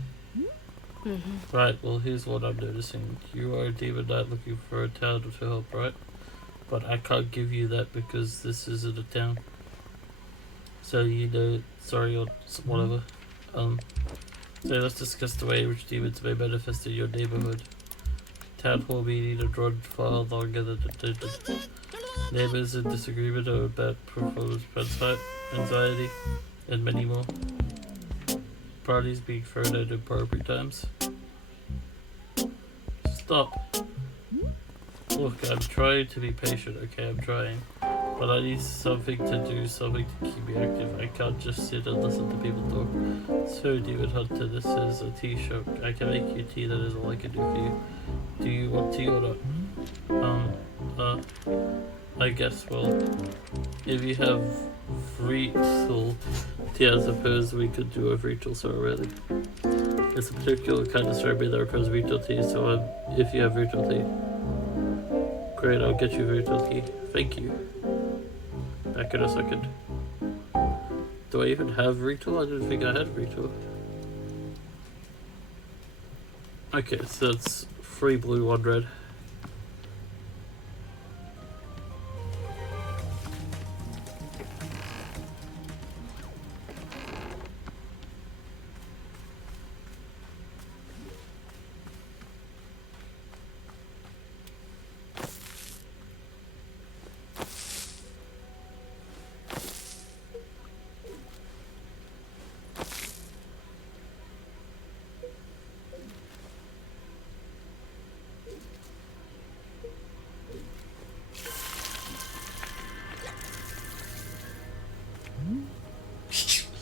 Right, well here's what I'm noticing. You are a demon knight looking for a town to help, right? But I can't give you that because this isn't a town. So you know, sorry or whatever. So let's discuss the way in which demons may manifest in your neighborhood. Town hall meeting and run far longer than intended. Neighbors in disagreement over bad performance, anxiety, and many more. Parties being thrown at appropriate times. Stop. Look, I'm trying to be patient, okay, I'm trying. But I need something to do, something to keep me active. I can't just sit and listen to people talk. So, Demon Hunter, this is a tea shop. I can make you tea, that is all I can do for you. Do you want tea or not? I guess, well, if you have Vreetle tea, I suppose we could do a Vreetle ceremony. It's a particular kind of ceremony that requires Vreetle tea, so if you have Vreetle tea, great, I'll get you Vreetle tea. Thank you. Back in a second. Do I even have Vreetle? I didn't think I had Vreetle. Okay, so it's 3 blue, 1 red.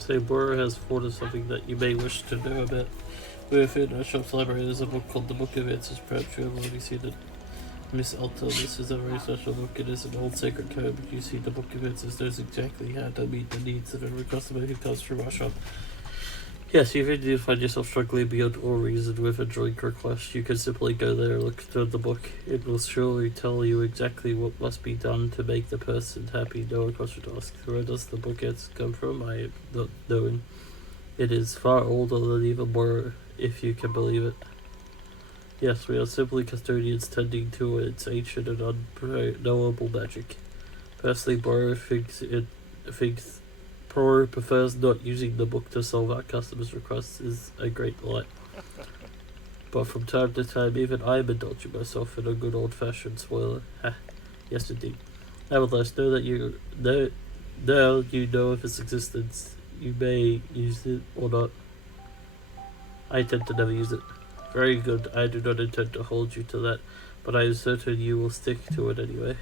Say Bora has forwarded something that you may wish to know about. Within our shop's library there's a book called The Book of Answers. Perhaps you have already seen it. Miss Alto, this is a very special book. It is an old sacred code. You see, the Book of Answers knows exactly how to meet the needs of every customer who comes through our shop. Yes, even if you find yourself struggling beyond all reason with a drink request, you can simply go there and look through the book. It will surely tell you exactly what must be done to make the person happy. No question to ask. Where does the book come from? I am not knowing. It is far older than even more, if you can believe it. Yes, we are simply custodians tending to its ancient and unknowable magic. Personally, Bora thinks Pro prefers not using the book to solve our customers' requests is a great delight. But from time to time, even I am indulging myself in a good old-fashioned spoiler. Ha, yes indeed. Nevertheless, know that now you know of its existence. You may use it or not. I tend to never use it. Very good, I do not intend to hold you to that, but I am certain you will stick to it anyway.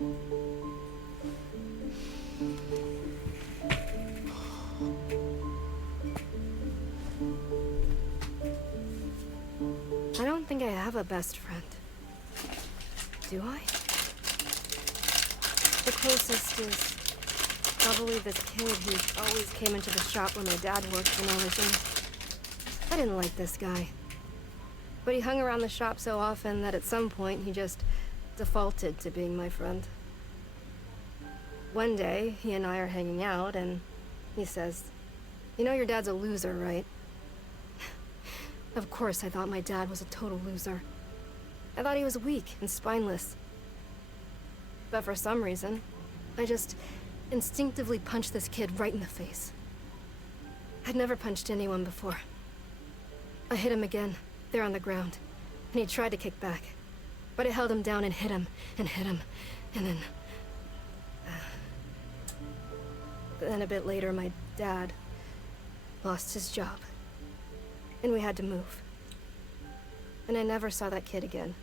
I don't think I have a best friend. Do I? The closest is probably this kid who always came into the shop where my dad worked for no reason. I didn't like this guy. But he hung around the shop so often that at some point he just defaulted to being my friend. One day, he and I are hanging out, and he says, "You know your dad's a loser, right?" Of course, I thought my dad was a total loser. I thought he was weak and spineless. But for some reason, I just instinctively punched this kid right in the face. I'd never punched anyone before. I hit him again, there on the ground, and he tried to kick back. But I held him down and hit him, and hit him, and then... Then a bit later, my dad lost his job. And we had to move. And I never saw that kid again.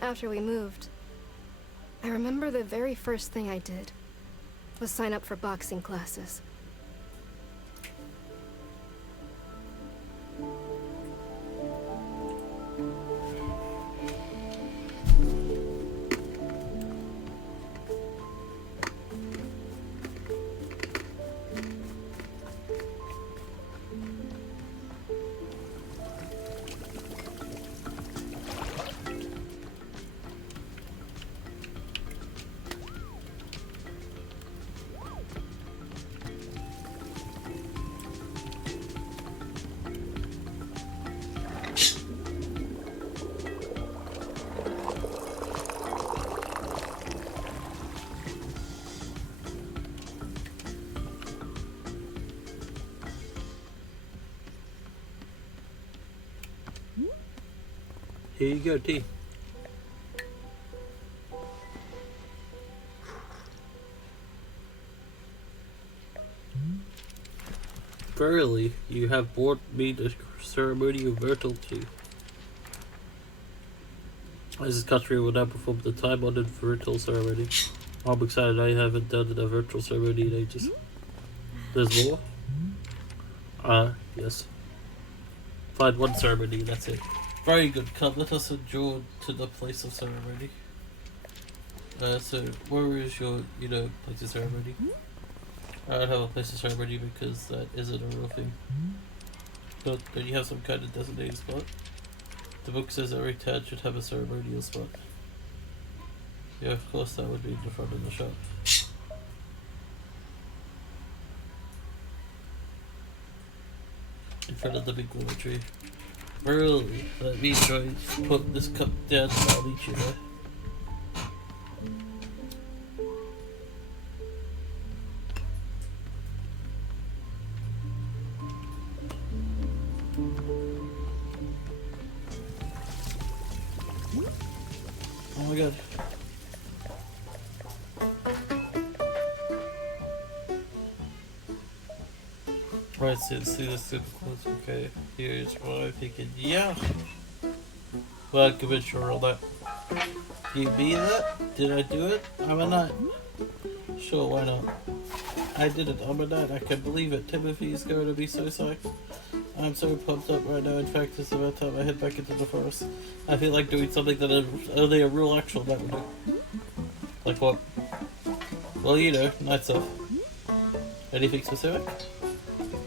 After we moved, I remember the very first thing I did was sign up for boxing classes. Here you go, T. Verily, you have brought me the ceremony of virtuality. As is customary, will now perform the time-honored virtual ceremony. I'm excited. I haven't done a virtual ceremony in ages. There's more? Yes. Find one ceremony, that's it. Very good. Come, let us adjourn to the place of ceremony. So, where is your, place of ceremony? I don't have a place of ceremony because that isn't a real thing. But don't you have some kind of designated spot? The book says every town should have a ceremonial spot. Yeah, of course that would be in the front of the shop. In front of the big willow tree. Really? Let me try to put this cup down and I'll eat you there. Oh my god. Right, so see this super close. Okay, here's what I'm thinking. Yeah! Well, I'm convinced you're all that. Do you mean that? Did I do it? I'm a knight. Sure, why not? I did it. I'm a knight. I can believe it. Timothy is going to be so psyched. I'm so pumped up right now. In fact, it's about time I head back into the forest. I feel like doing something that only a real actual knight would do. Like what? Well, knight stuff. Anything specific?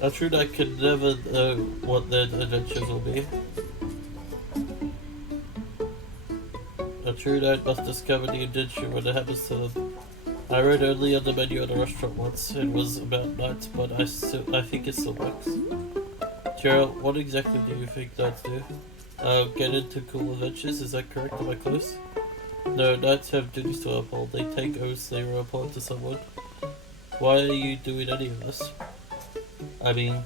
A true knight could never know what their adventures will be. A true knight must discover the adventure when it happens to them. I read only on the menu at a restaurant once. It was about knights, but I think it still works. Gerald, what exactly do you think knights do? Get into cool adventures, is that correct? Am I close? No, knights have duties to uphold. They take oaths they report to someone. Why are you doing any of this? I mean,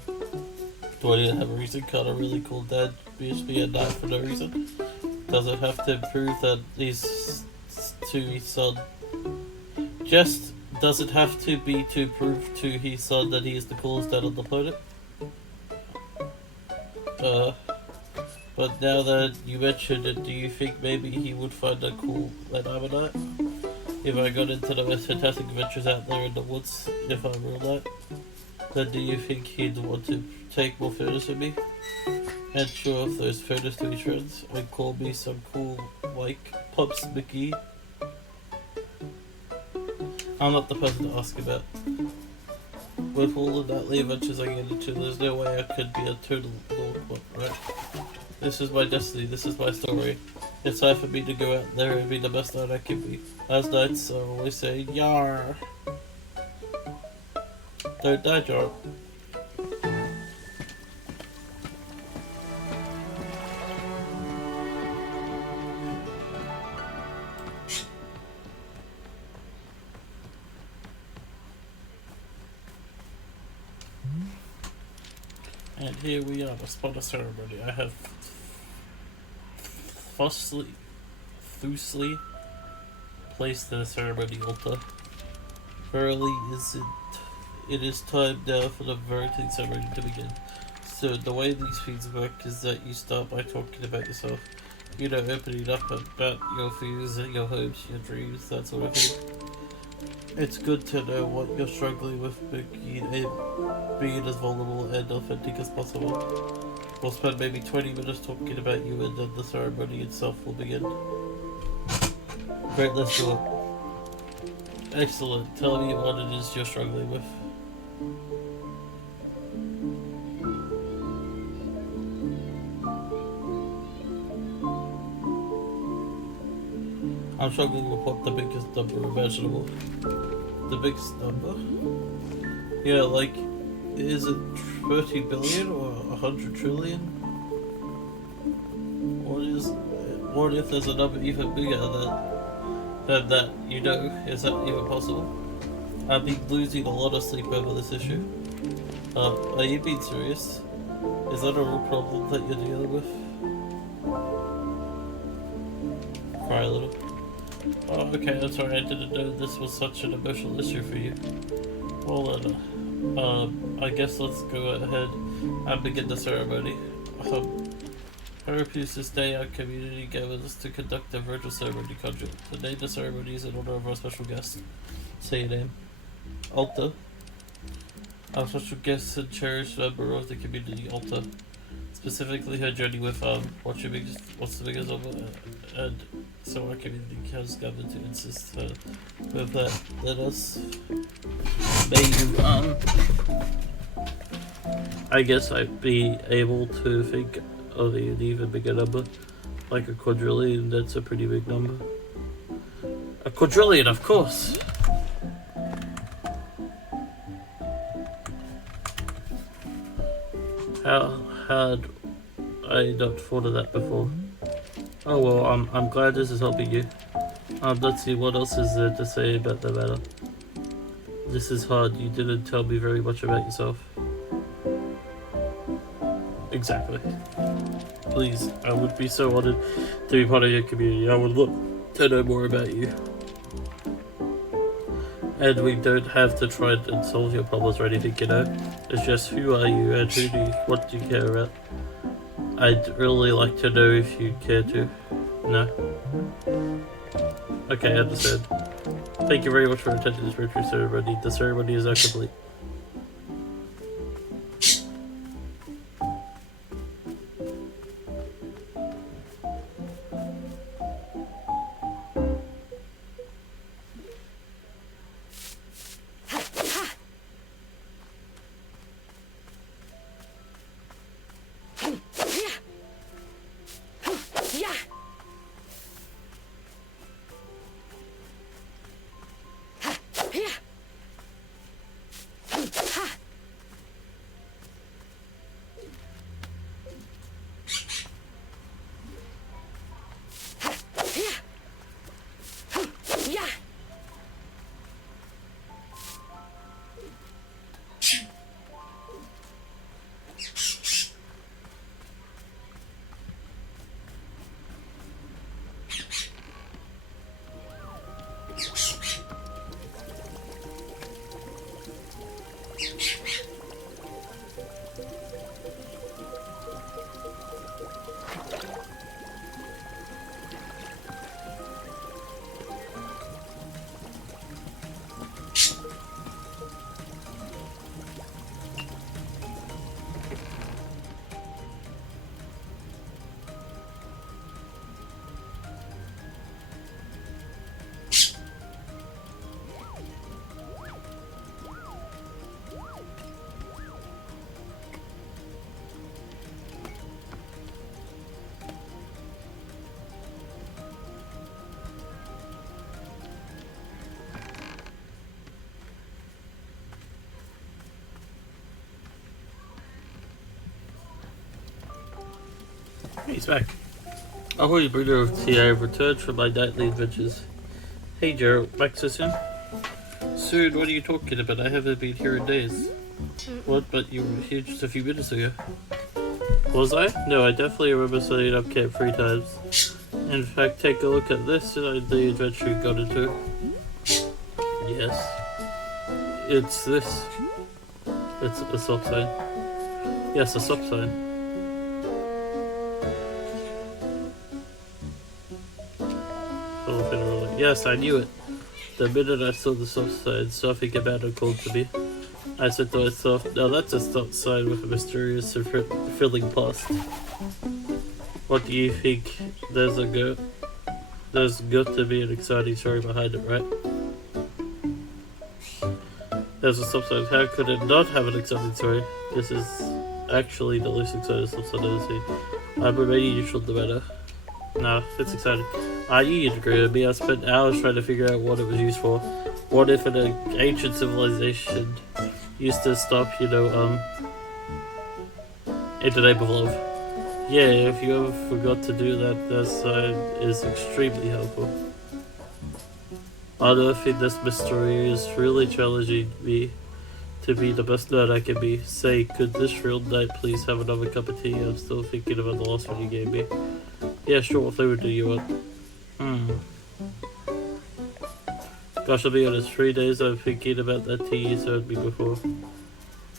do I need to have a reason? Can't a really cool dad just be a knight for no reason? Does it have to prove that he's to his son? Just, does it have to be to prove to his son that he is the coolest dad on the planet? But now that you mentioned it, do you think maybe he would find it cool that I'm not? If I got into the most fantastic adventures out there in the woods, if I'm real that, then do you think he'd want to take more photos of me? And show off those photos to his friends and call me some cool, like, Pops Mickey? I'm not the person to ask about. With all the nightly adventures I get into, there's no way I could be a total dork, right? This is my destiny, this is my story. It's time for me to go out there and be the best knight I can be. As knights are always saying, Yar! Don't die, Jar. And here we are, the spot of ceremony. I have thusly placed the ceremony altar. Verily it is time now for the voting ceremony to begin. So the way these things work is that you start by talking about yourself. You know, opening up about your fears, your hopes, your dreams, that sort of thing. It's good to know what you're struggling with, being as vulnerable and authentic as possible. We'll spend maybe 20 minutes talking about you and then the ceremony itself will begin. Great, let's do it. Excellent. Tell me what it is you're struggling with. I'm struggling with what the biggest number imaginable. The biggest number? Yeah, like, is it 30 billion or 100 trillion? What if there's a number even bigger than that, you know? Is that even possible? I've been losing a lot of sleep over this issue. Are you being serious? Is that a real problem that you're dealing with? Cry a little. Oh, okay, I'm sorry, I didn't know this was such an emotional issue for you. Well then, I guess let's go ahead and begin the ceremony. I refuse this day our community gathers to conduct a virtual ceremony conjure. The name of the ceremony is in honor of our special guest. Say your name. Alta. Our special guest and cherished member of the community, Alta. Specifically her journey with what's the biggest of it, and so our community has gathered to insist with that. Let us I guess I'd be able to think of an even bigger number, like a quadrillion. That's a pretty big number. A quadrillion, of course. How had I not thought of that before? Oh well, I'm glad this is helping you. Let's see, what else is there to say about the matter? This is hard. You didn't tell me very much about yourself. Exactly. Please, I would be so honored to be part of your community. I would love to know more about you. And we don't have to try and solve your problems or anything, you know? It's just who are you and what do you care about? I'd really like to know if you care to. No? Okay, I understand. Thank you very much for attending this virtual ceremony. The ceremony is now complete. He's back. Ahoy, breeder of tea. I have returned from my nightly adventures. Hey, Gerald. Back so soon? Soon? What are you talking about? I haven't been here in days. What? But you were here just a few minutes ago. Was I? No, I definitely remember setting up camp 3 times. In fact, take a look at this and the adventure you got into. Yes. It's this. It's a stop sign. Yes, a stop sign. Yes, I knew it. The minute I saw the stop sign, something about it called to me. I said to myself, now that's a stop sign with a mysterious and thrilling past. What do you think? There's got to be an exciting story behind it, right? There's a stop sign. How could it not have an exciting story? This is actually the least exciting stop sign I've ever seen. I'm remaining neutral no matter. No, it's exciting. I knew you'd agree with me. I spent hours trying to figure out what it was used for. What if an ancient civilization used to stop, in the name of love? Yeah, if you ever forgot to do that, that sign is extremely helpful. Unearthing this mystery is really challenging me to be the best nerd I can be. Say, could this real knight please have another cup of tea? I'm still thinking about the last one you gave me. Yeah, sure, what flavor do you want? Gosh, I'll be honest, 3 days I'm thinking about that tea you served me before.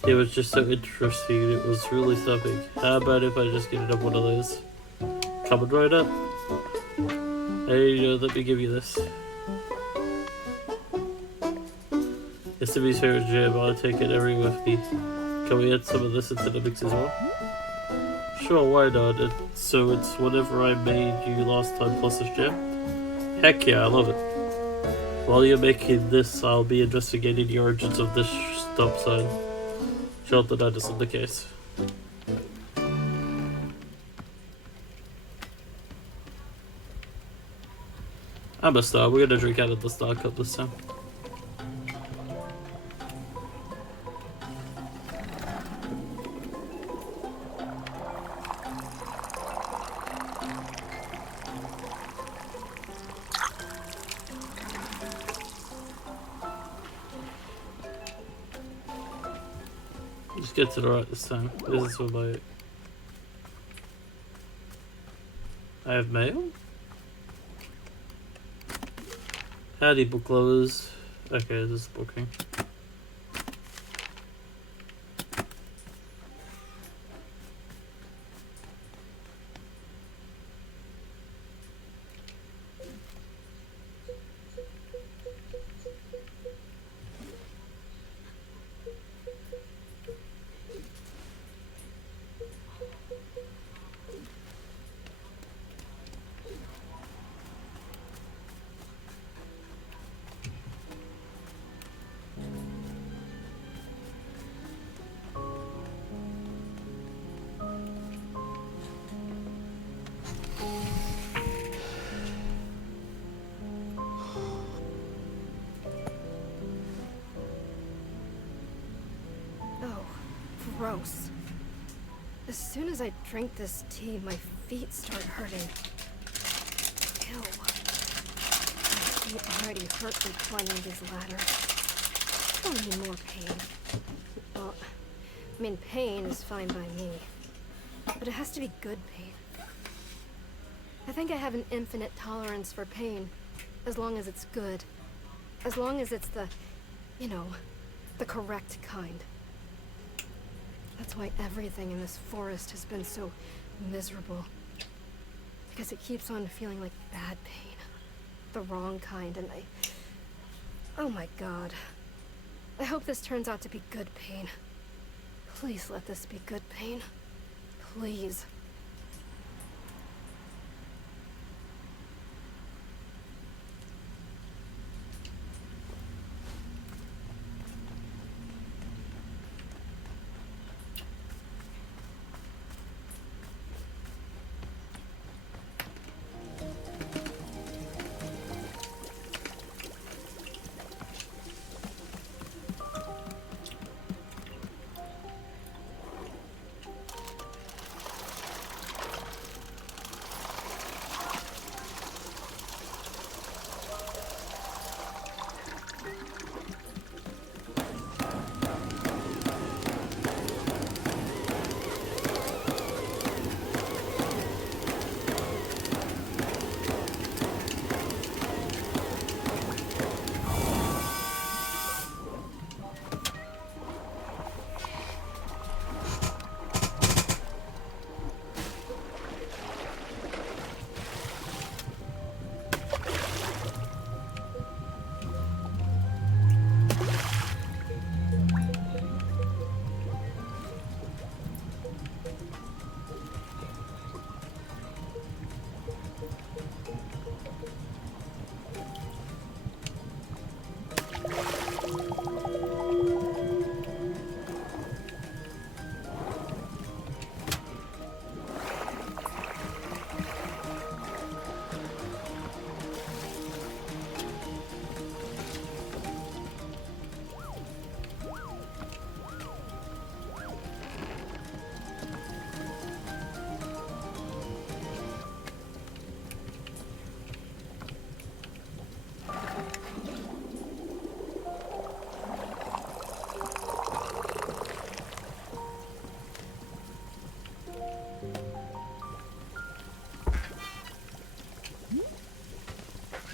It was just so interesting, it was really something. How about if I just get up one of those? Coming right up. Hey, let me give you this. It's to be favorite jam, I'll take it everywhere with me. Can we add some of this into the mix as well? Sure, why not? So it's whatever I made you last time plus this jam? Heck yeah, I love it. While you're making this, I'll be investigating the origins of this stop sign. Sure that that isn't the case. I'm a star, we're gonna drink out of the star cup this time. Just get to the right this time. This is for my... I have mail? Howdy, book lovers. Okay, this is booking. Gross. As soon as I drink this tea, my feet start hurting. Ew. My feet already hurt from climbing these ladders. I don't need more pain. Well, I mean, pain is fine by me. But it has to be good pain. I think I have an infinite tolerance for pain, as long as it's good. As long as it's the, the correct kind. That's why everything in this forest has been so miserable. Because it keeps on feeling like bad pain. The wrong kind, and oh my god. I hope this turns out to be good pain. Please let this be good pain. Please.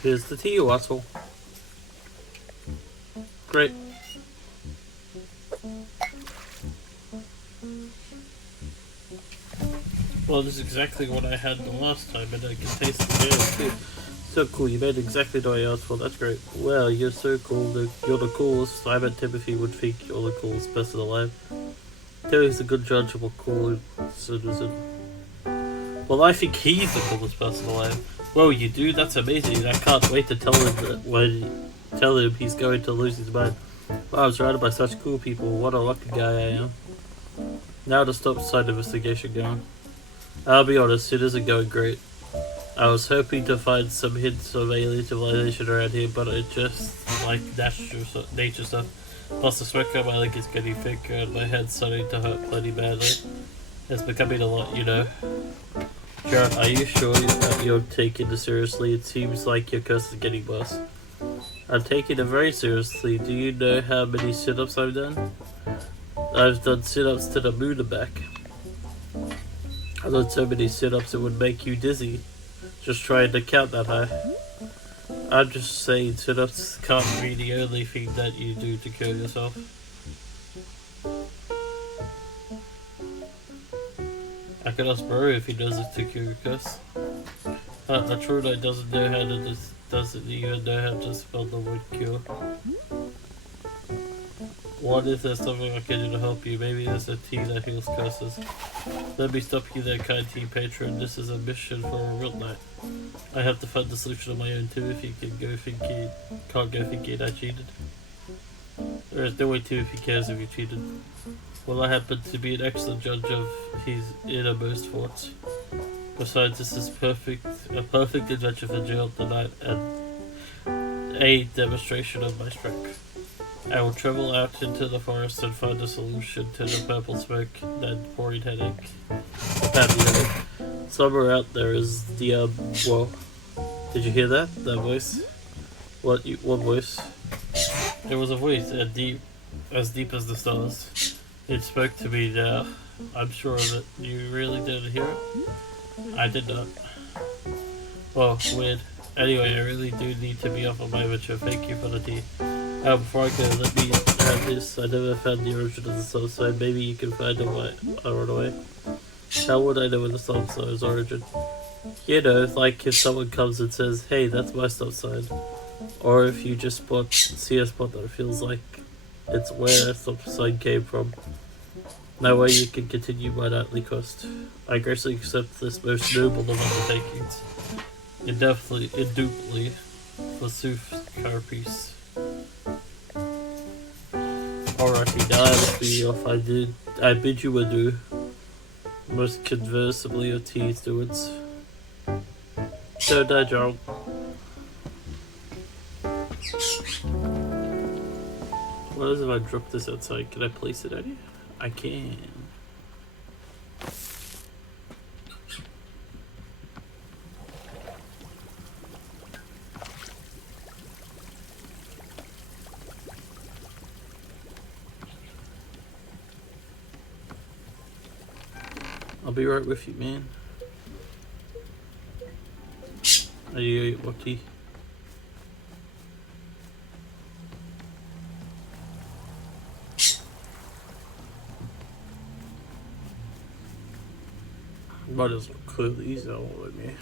Here's the tea, you asshole. Great. Well, this is exactly what I had the last time, and I can taste the jam too. So cool, you made exactly what I asked for, that's great. Well, you're so cool, you're the coolest. I bet Timothy would think you're the coolest person alive. Timothy's a good judge of a cool citizen. Well, I think he's the coolest person alive. Well, you do? That's amazing. I can't wait to tell him he's going to lose his mind. Wow, I was surrounded by such cool people. What a lucky guy I am. Now to stop side investigation going. I'll be honest, it isn't going great. I was hoping to find some hints of alien civilization around here, but it just like nature stuff. Plus the sweat on my leg is getting thicker and my head's starting to hurt plenty badly. It's becoming a lot, you know. Jared, are you sure that you're taking this seriously? It seems like your curse is getting worse. I'm taking it very seriously. Do you know how many sit-ups I've done? I've done sit-ups to the moon and back. I've done so many sit-ups it would make you dizzy. Just trying to count that high. I'm just saying sit-ups can't be the only thing that you do to kill yourself. I could ask Bro if he knows it to cure your curse. A true knight doesn't know how to doesn't even know how to spell the word cure. What if there's something I can do to help you? Maybe there's a tea that heals curses. Let me stop you there, kind tea patron. This is a mission for a real knight. I have to find the solution on my own too. If you can't go thinking I cheated. There is no way too if he cares if you cheated. Well, I happen to be an excellent judge of his innermost thoughts. Besides, this is a perfect adventure for Jill tonight and a demonstration of my strength. I will travel out into the forest and find a solution to the purple smoke and pouring headache. Somewhere out there is the whoa. Did you hear that? That voice? What voice? It was a voice as deep as the stars. It spoke to me now. I'm sure of it. You really didn't hear it? I did not. Well, weird. Anyway, I really do need to be off on my adventure. Thank you for the tea. Before I go, let me have this. I never found the origin of the sun sign. Maybe you can find a way. I run away. How would I know the sun sign's origin? You know, like if someone comes and says, "Hey, that's my stop sign," or if you just see a spot that feels like it's where a stop sign came from. That way you can continue my nightly quest. I graciously accept this most noble of undertakings. Indubitably, forsooth, carapace. Alrighty, now I must be off. I bid you adieu. Most conversably of tea stewards. Don't die, Gerald. What is if I drop this outside? Can I place it out here? I can. I'll be right with you, man. Are you lucky? Might as well clear these out with me.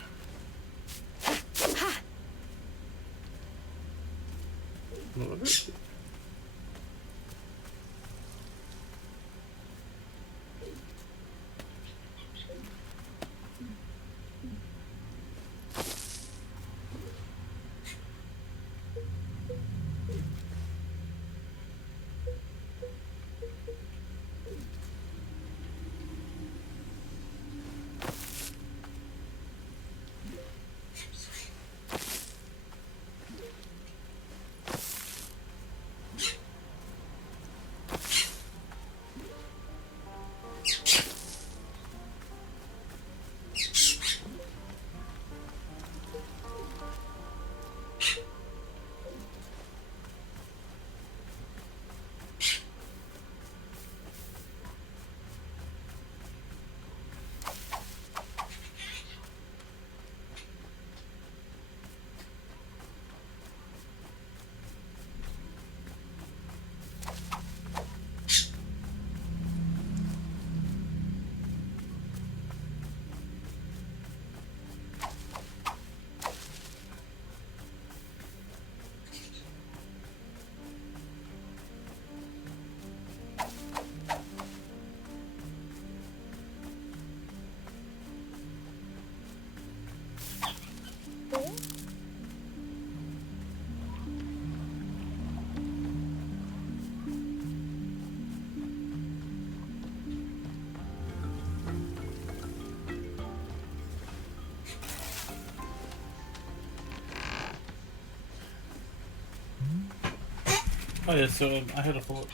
Oh yeah, so I had a thought.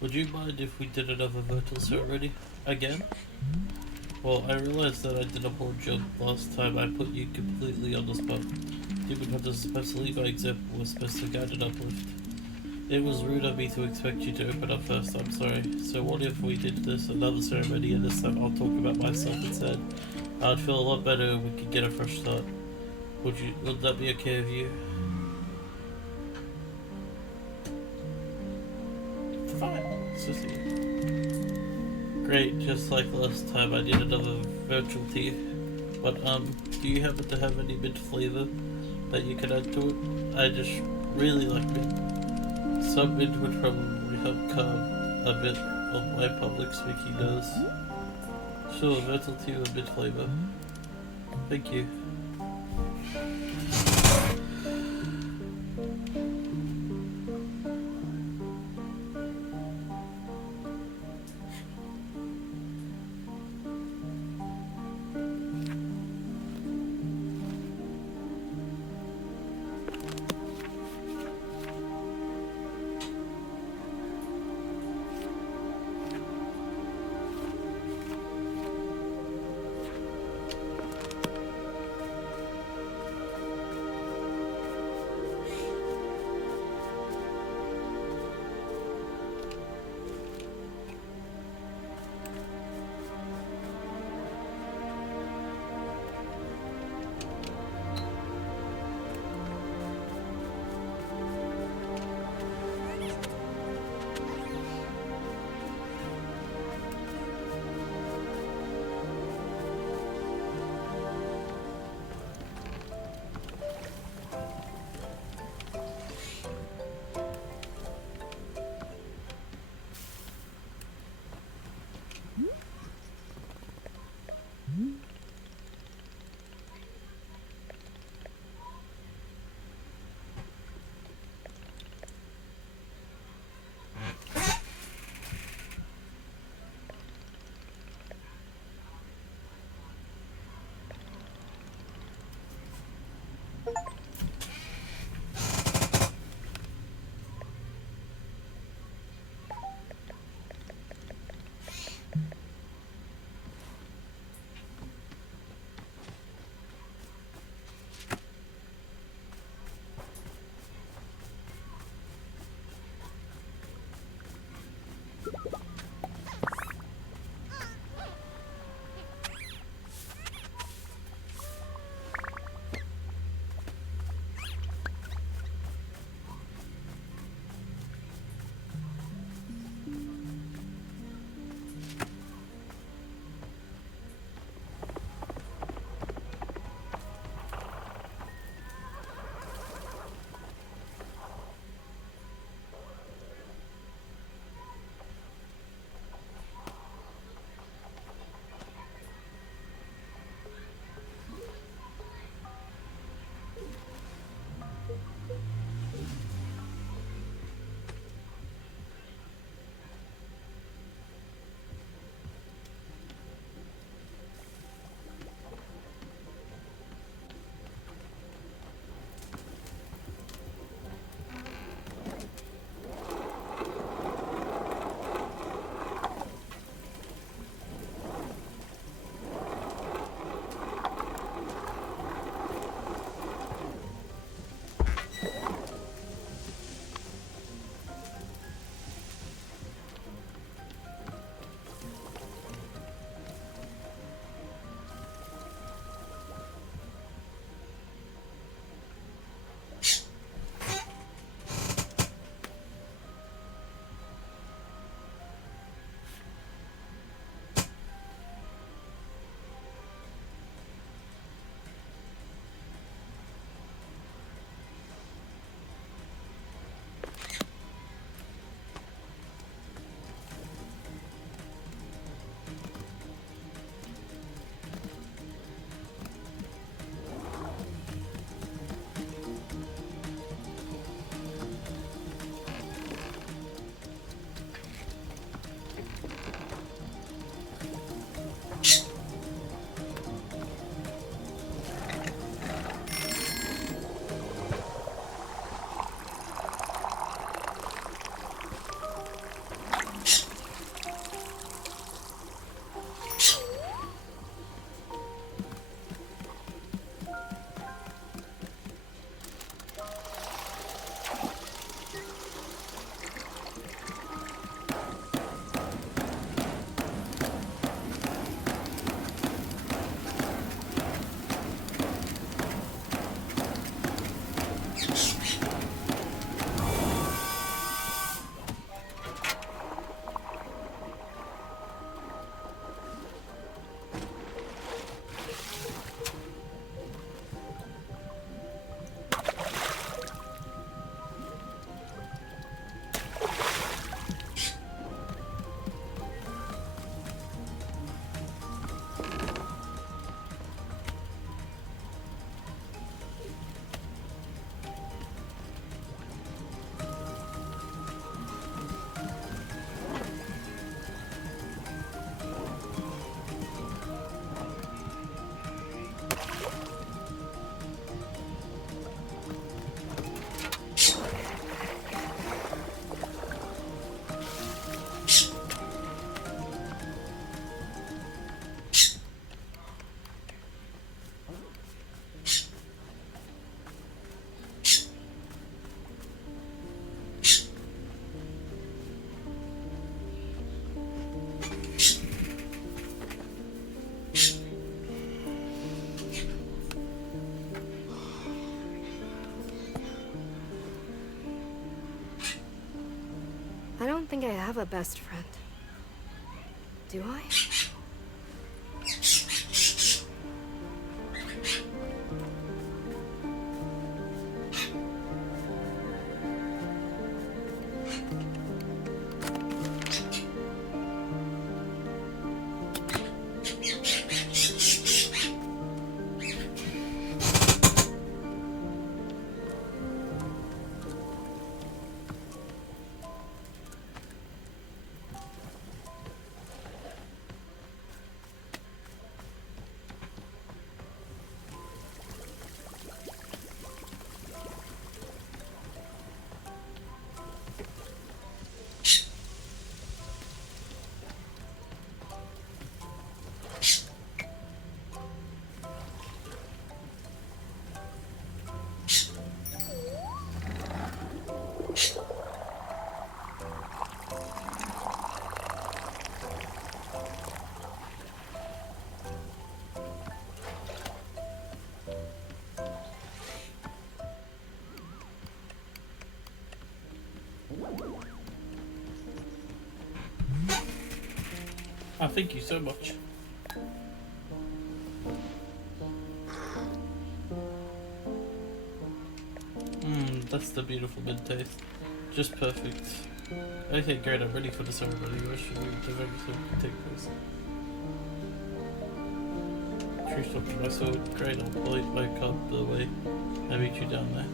Would you mind if we did another virtual ceremony again? Well, I realized that I did a poor job last time. I put you completely on the spot. Even though especially my example was supposed to guide an uplift. It was rude of me to expect you to open up first, I'm sorry. So what if we did this another ceremony and this time I'll talk about myself instead? I'd feel a lot better if we could get a fresh start. Would that be okay with you? Fine, it's just you. Great, just like last time I did another virtual tea. But do you happen to have any mint flavor that you could add to it? I just really like mint. Some mint would probably help calm a bit of my public speaking nose. Sure, virtual tea with mint flavor. Thank you. I don't think I have a best friend. Do I? Thank you so much. That's the beautiful mid taste. Just perfect. Okay, great, I'm ready for the ceremony. Where should we the very soon take place? Tree stop with my sword. Great, I'll point my cup the way. I meet you down there.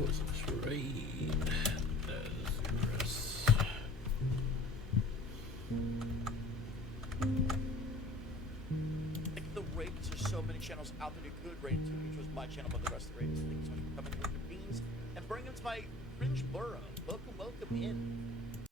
Was a trade. Lazarus. Like the ratings, there's so many channels out there you could rate it to. You chose my channel above the rest of the ratings. Thank you so much for coming with your beans and bring them to my cringe borough. Welcome in.